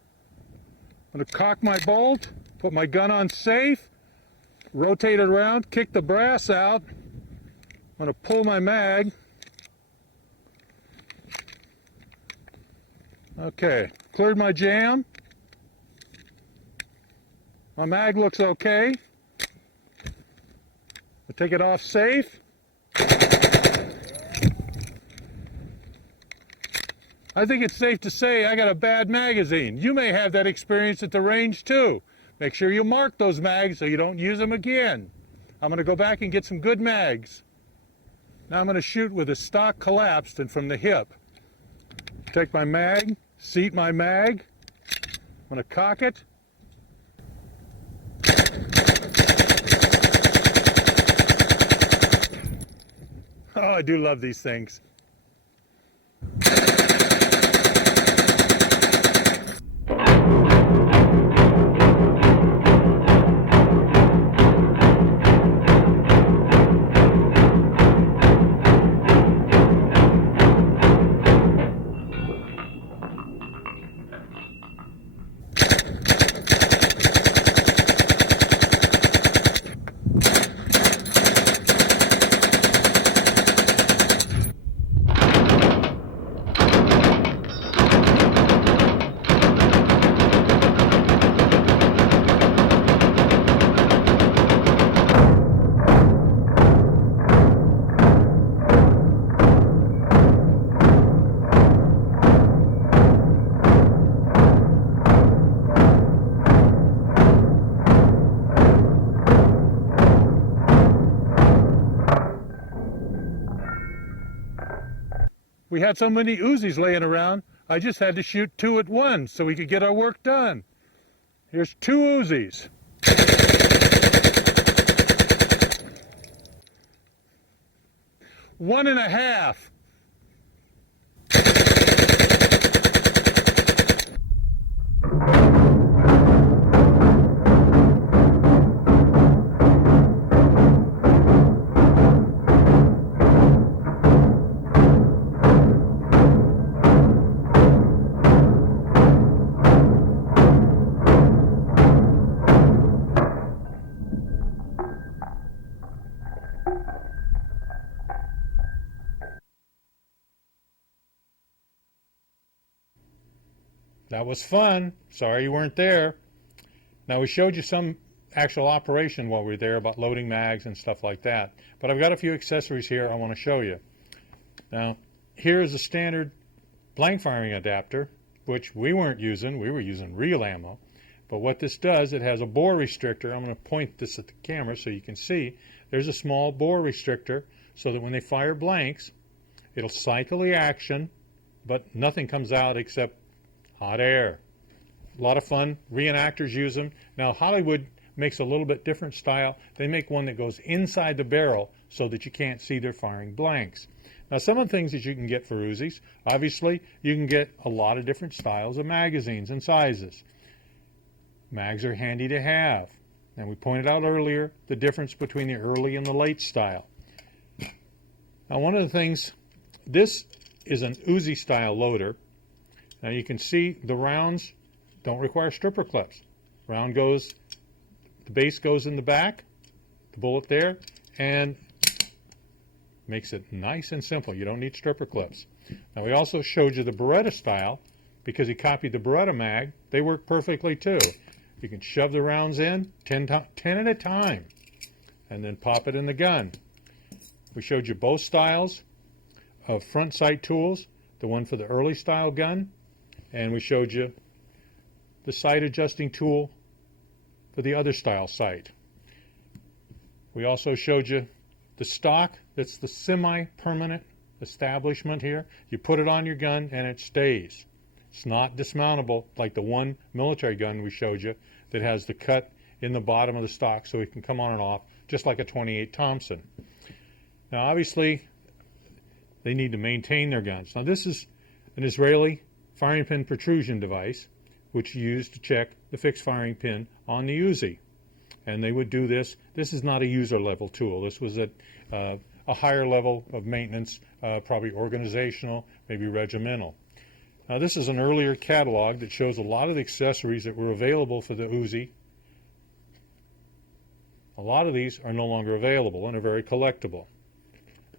I'm going to cock my bolt, put my gun on safe, rotate it around, kick the brass out. I'm going to pull my mag. Okay, cleared my jam. My mag looks okay. I'll take it off safe. I think it's safe to say I got a bad magazine. You may have that experience at the range too. Make sure you mark those mags so you don't use them again. I'm going to go back and get some good mags. Now I'm going to shoot with the stock collapsed and from the hip. Take my mag, seat my mag. I'm going to cock it. Oh, I do love these things. We had so many Uzis laying around, I just had to shoot two at once so we could get our work done. Here's two Uzis. 1.5. That was fun. Sorry you weren't there. Now, we showed you some actual operation while we were there about loading mags and stuff like that. But I've got a few accessories here I want to show you. Now, here is a standard blank firing adapter, which we weren't using. We were using real ammo. But what this does, it has a bore restrictor. I'm going to point this at the camera so you can see. There's a small bore restrictor so that when they fire blanks, it'll cycle the action, but nothing comes out except hot air. A lot of fun. Reenactors use them. Now, Hollywood makes a little bit different style. They make one that goes inside the barrel so that you can't see they're firing blanks. Now, some of the things that you can get for Uzis, obviously, you can get a lot of different styles of magazines and sizes. Mags are handy to have. And we pointed out earlier the difference between the early and the late style. Now, one of the things, this is an Uzi style loader. Now you can see the rounds don't require stripper clips. Round goes, the base goes in the back, the bullet there, and makes it nice and simple. You don't need stripper clips. Now we also showed you the Beretta style because he copied the Beretta mag. They work perfectly too. You can shove the rounds in 10 at a time and then pop it in the gun. We showed you both styles of front sight tools, the one for the early style gun, and we showed you the sight adjusting tool for the other style sight. We also showed you the stock, that's the semi-permanent establishment here. You put it on your gun and it stays. It's not dismountable like the one military gun we showed you that has the cut in the bottom of the stock so it can come on and off just like a .28 Thompson. Now obviously they need to maintain their guns. Now this is an Israeli firing pin protrusion device, which you use to check the fixed firing pin on the Uzi. And they would do this. This is not a user level tool. This was at a higher level of maintenance, probably organizational, maybe regimental. Now this is an earlier catalog that shows a lot of the accessories that were available for the Uzi. A lot of these are no longer available and are very collectible.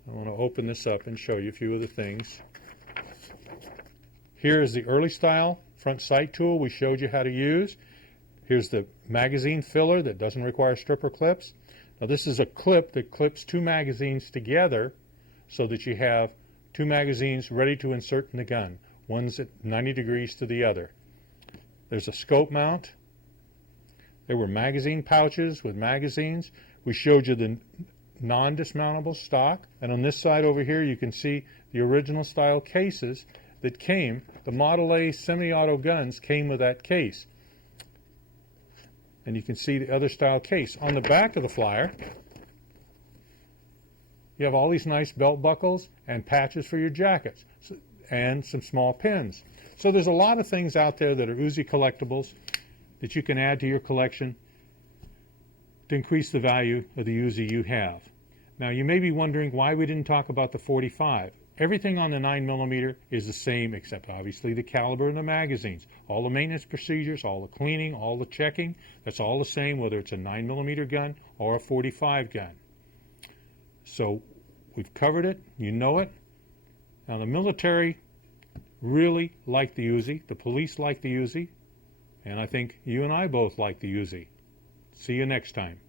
I want to open this up and show you a few of the things. Here is the early style front sight tool we showed you how to use. Here's the magazine filler that doesn't require stripper clips. Now this is a clip that clips two magazines together so that you have two magazines ready to insert in the gun. One's at 90 degrees to the other. There's a scope mount. There were magazine pouches with magazines. We showed you the non-dismountable stock. And on this side over here you can see the original style cases that came, the Model A semi-auto guns came with that case. And you can see the other style case. On the back of the flyer, you have all these nice belt buckles and patches for your jackets and some small pins. So there's a lot of things out there that are Uzi collectibles that you can add to your collection to increase the value of the Uzi you have. Now you may be wondering why we didn't talk about the 45. Everything on the 9mm is the same except obviously the caliber and the magazines. All the maintenance procedures, all the cleaning, all the checking, that's all the same whether it's a 9mm gun or a 45 gun. So we've covered it, you know it. Now the military really like the Uzi, the police like the Uzi, and I think you and I both like the Uzi. See you next time.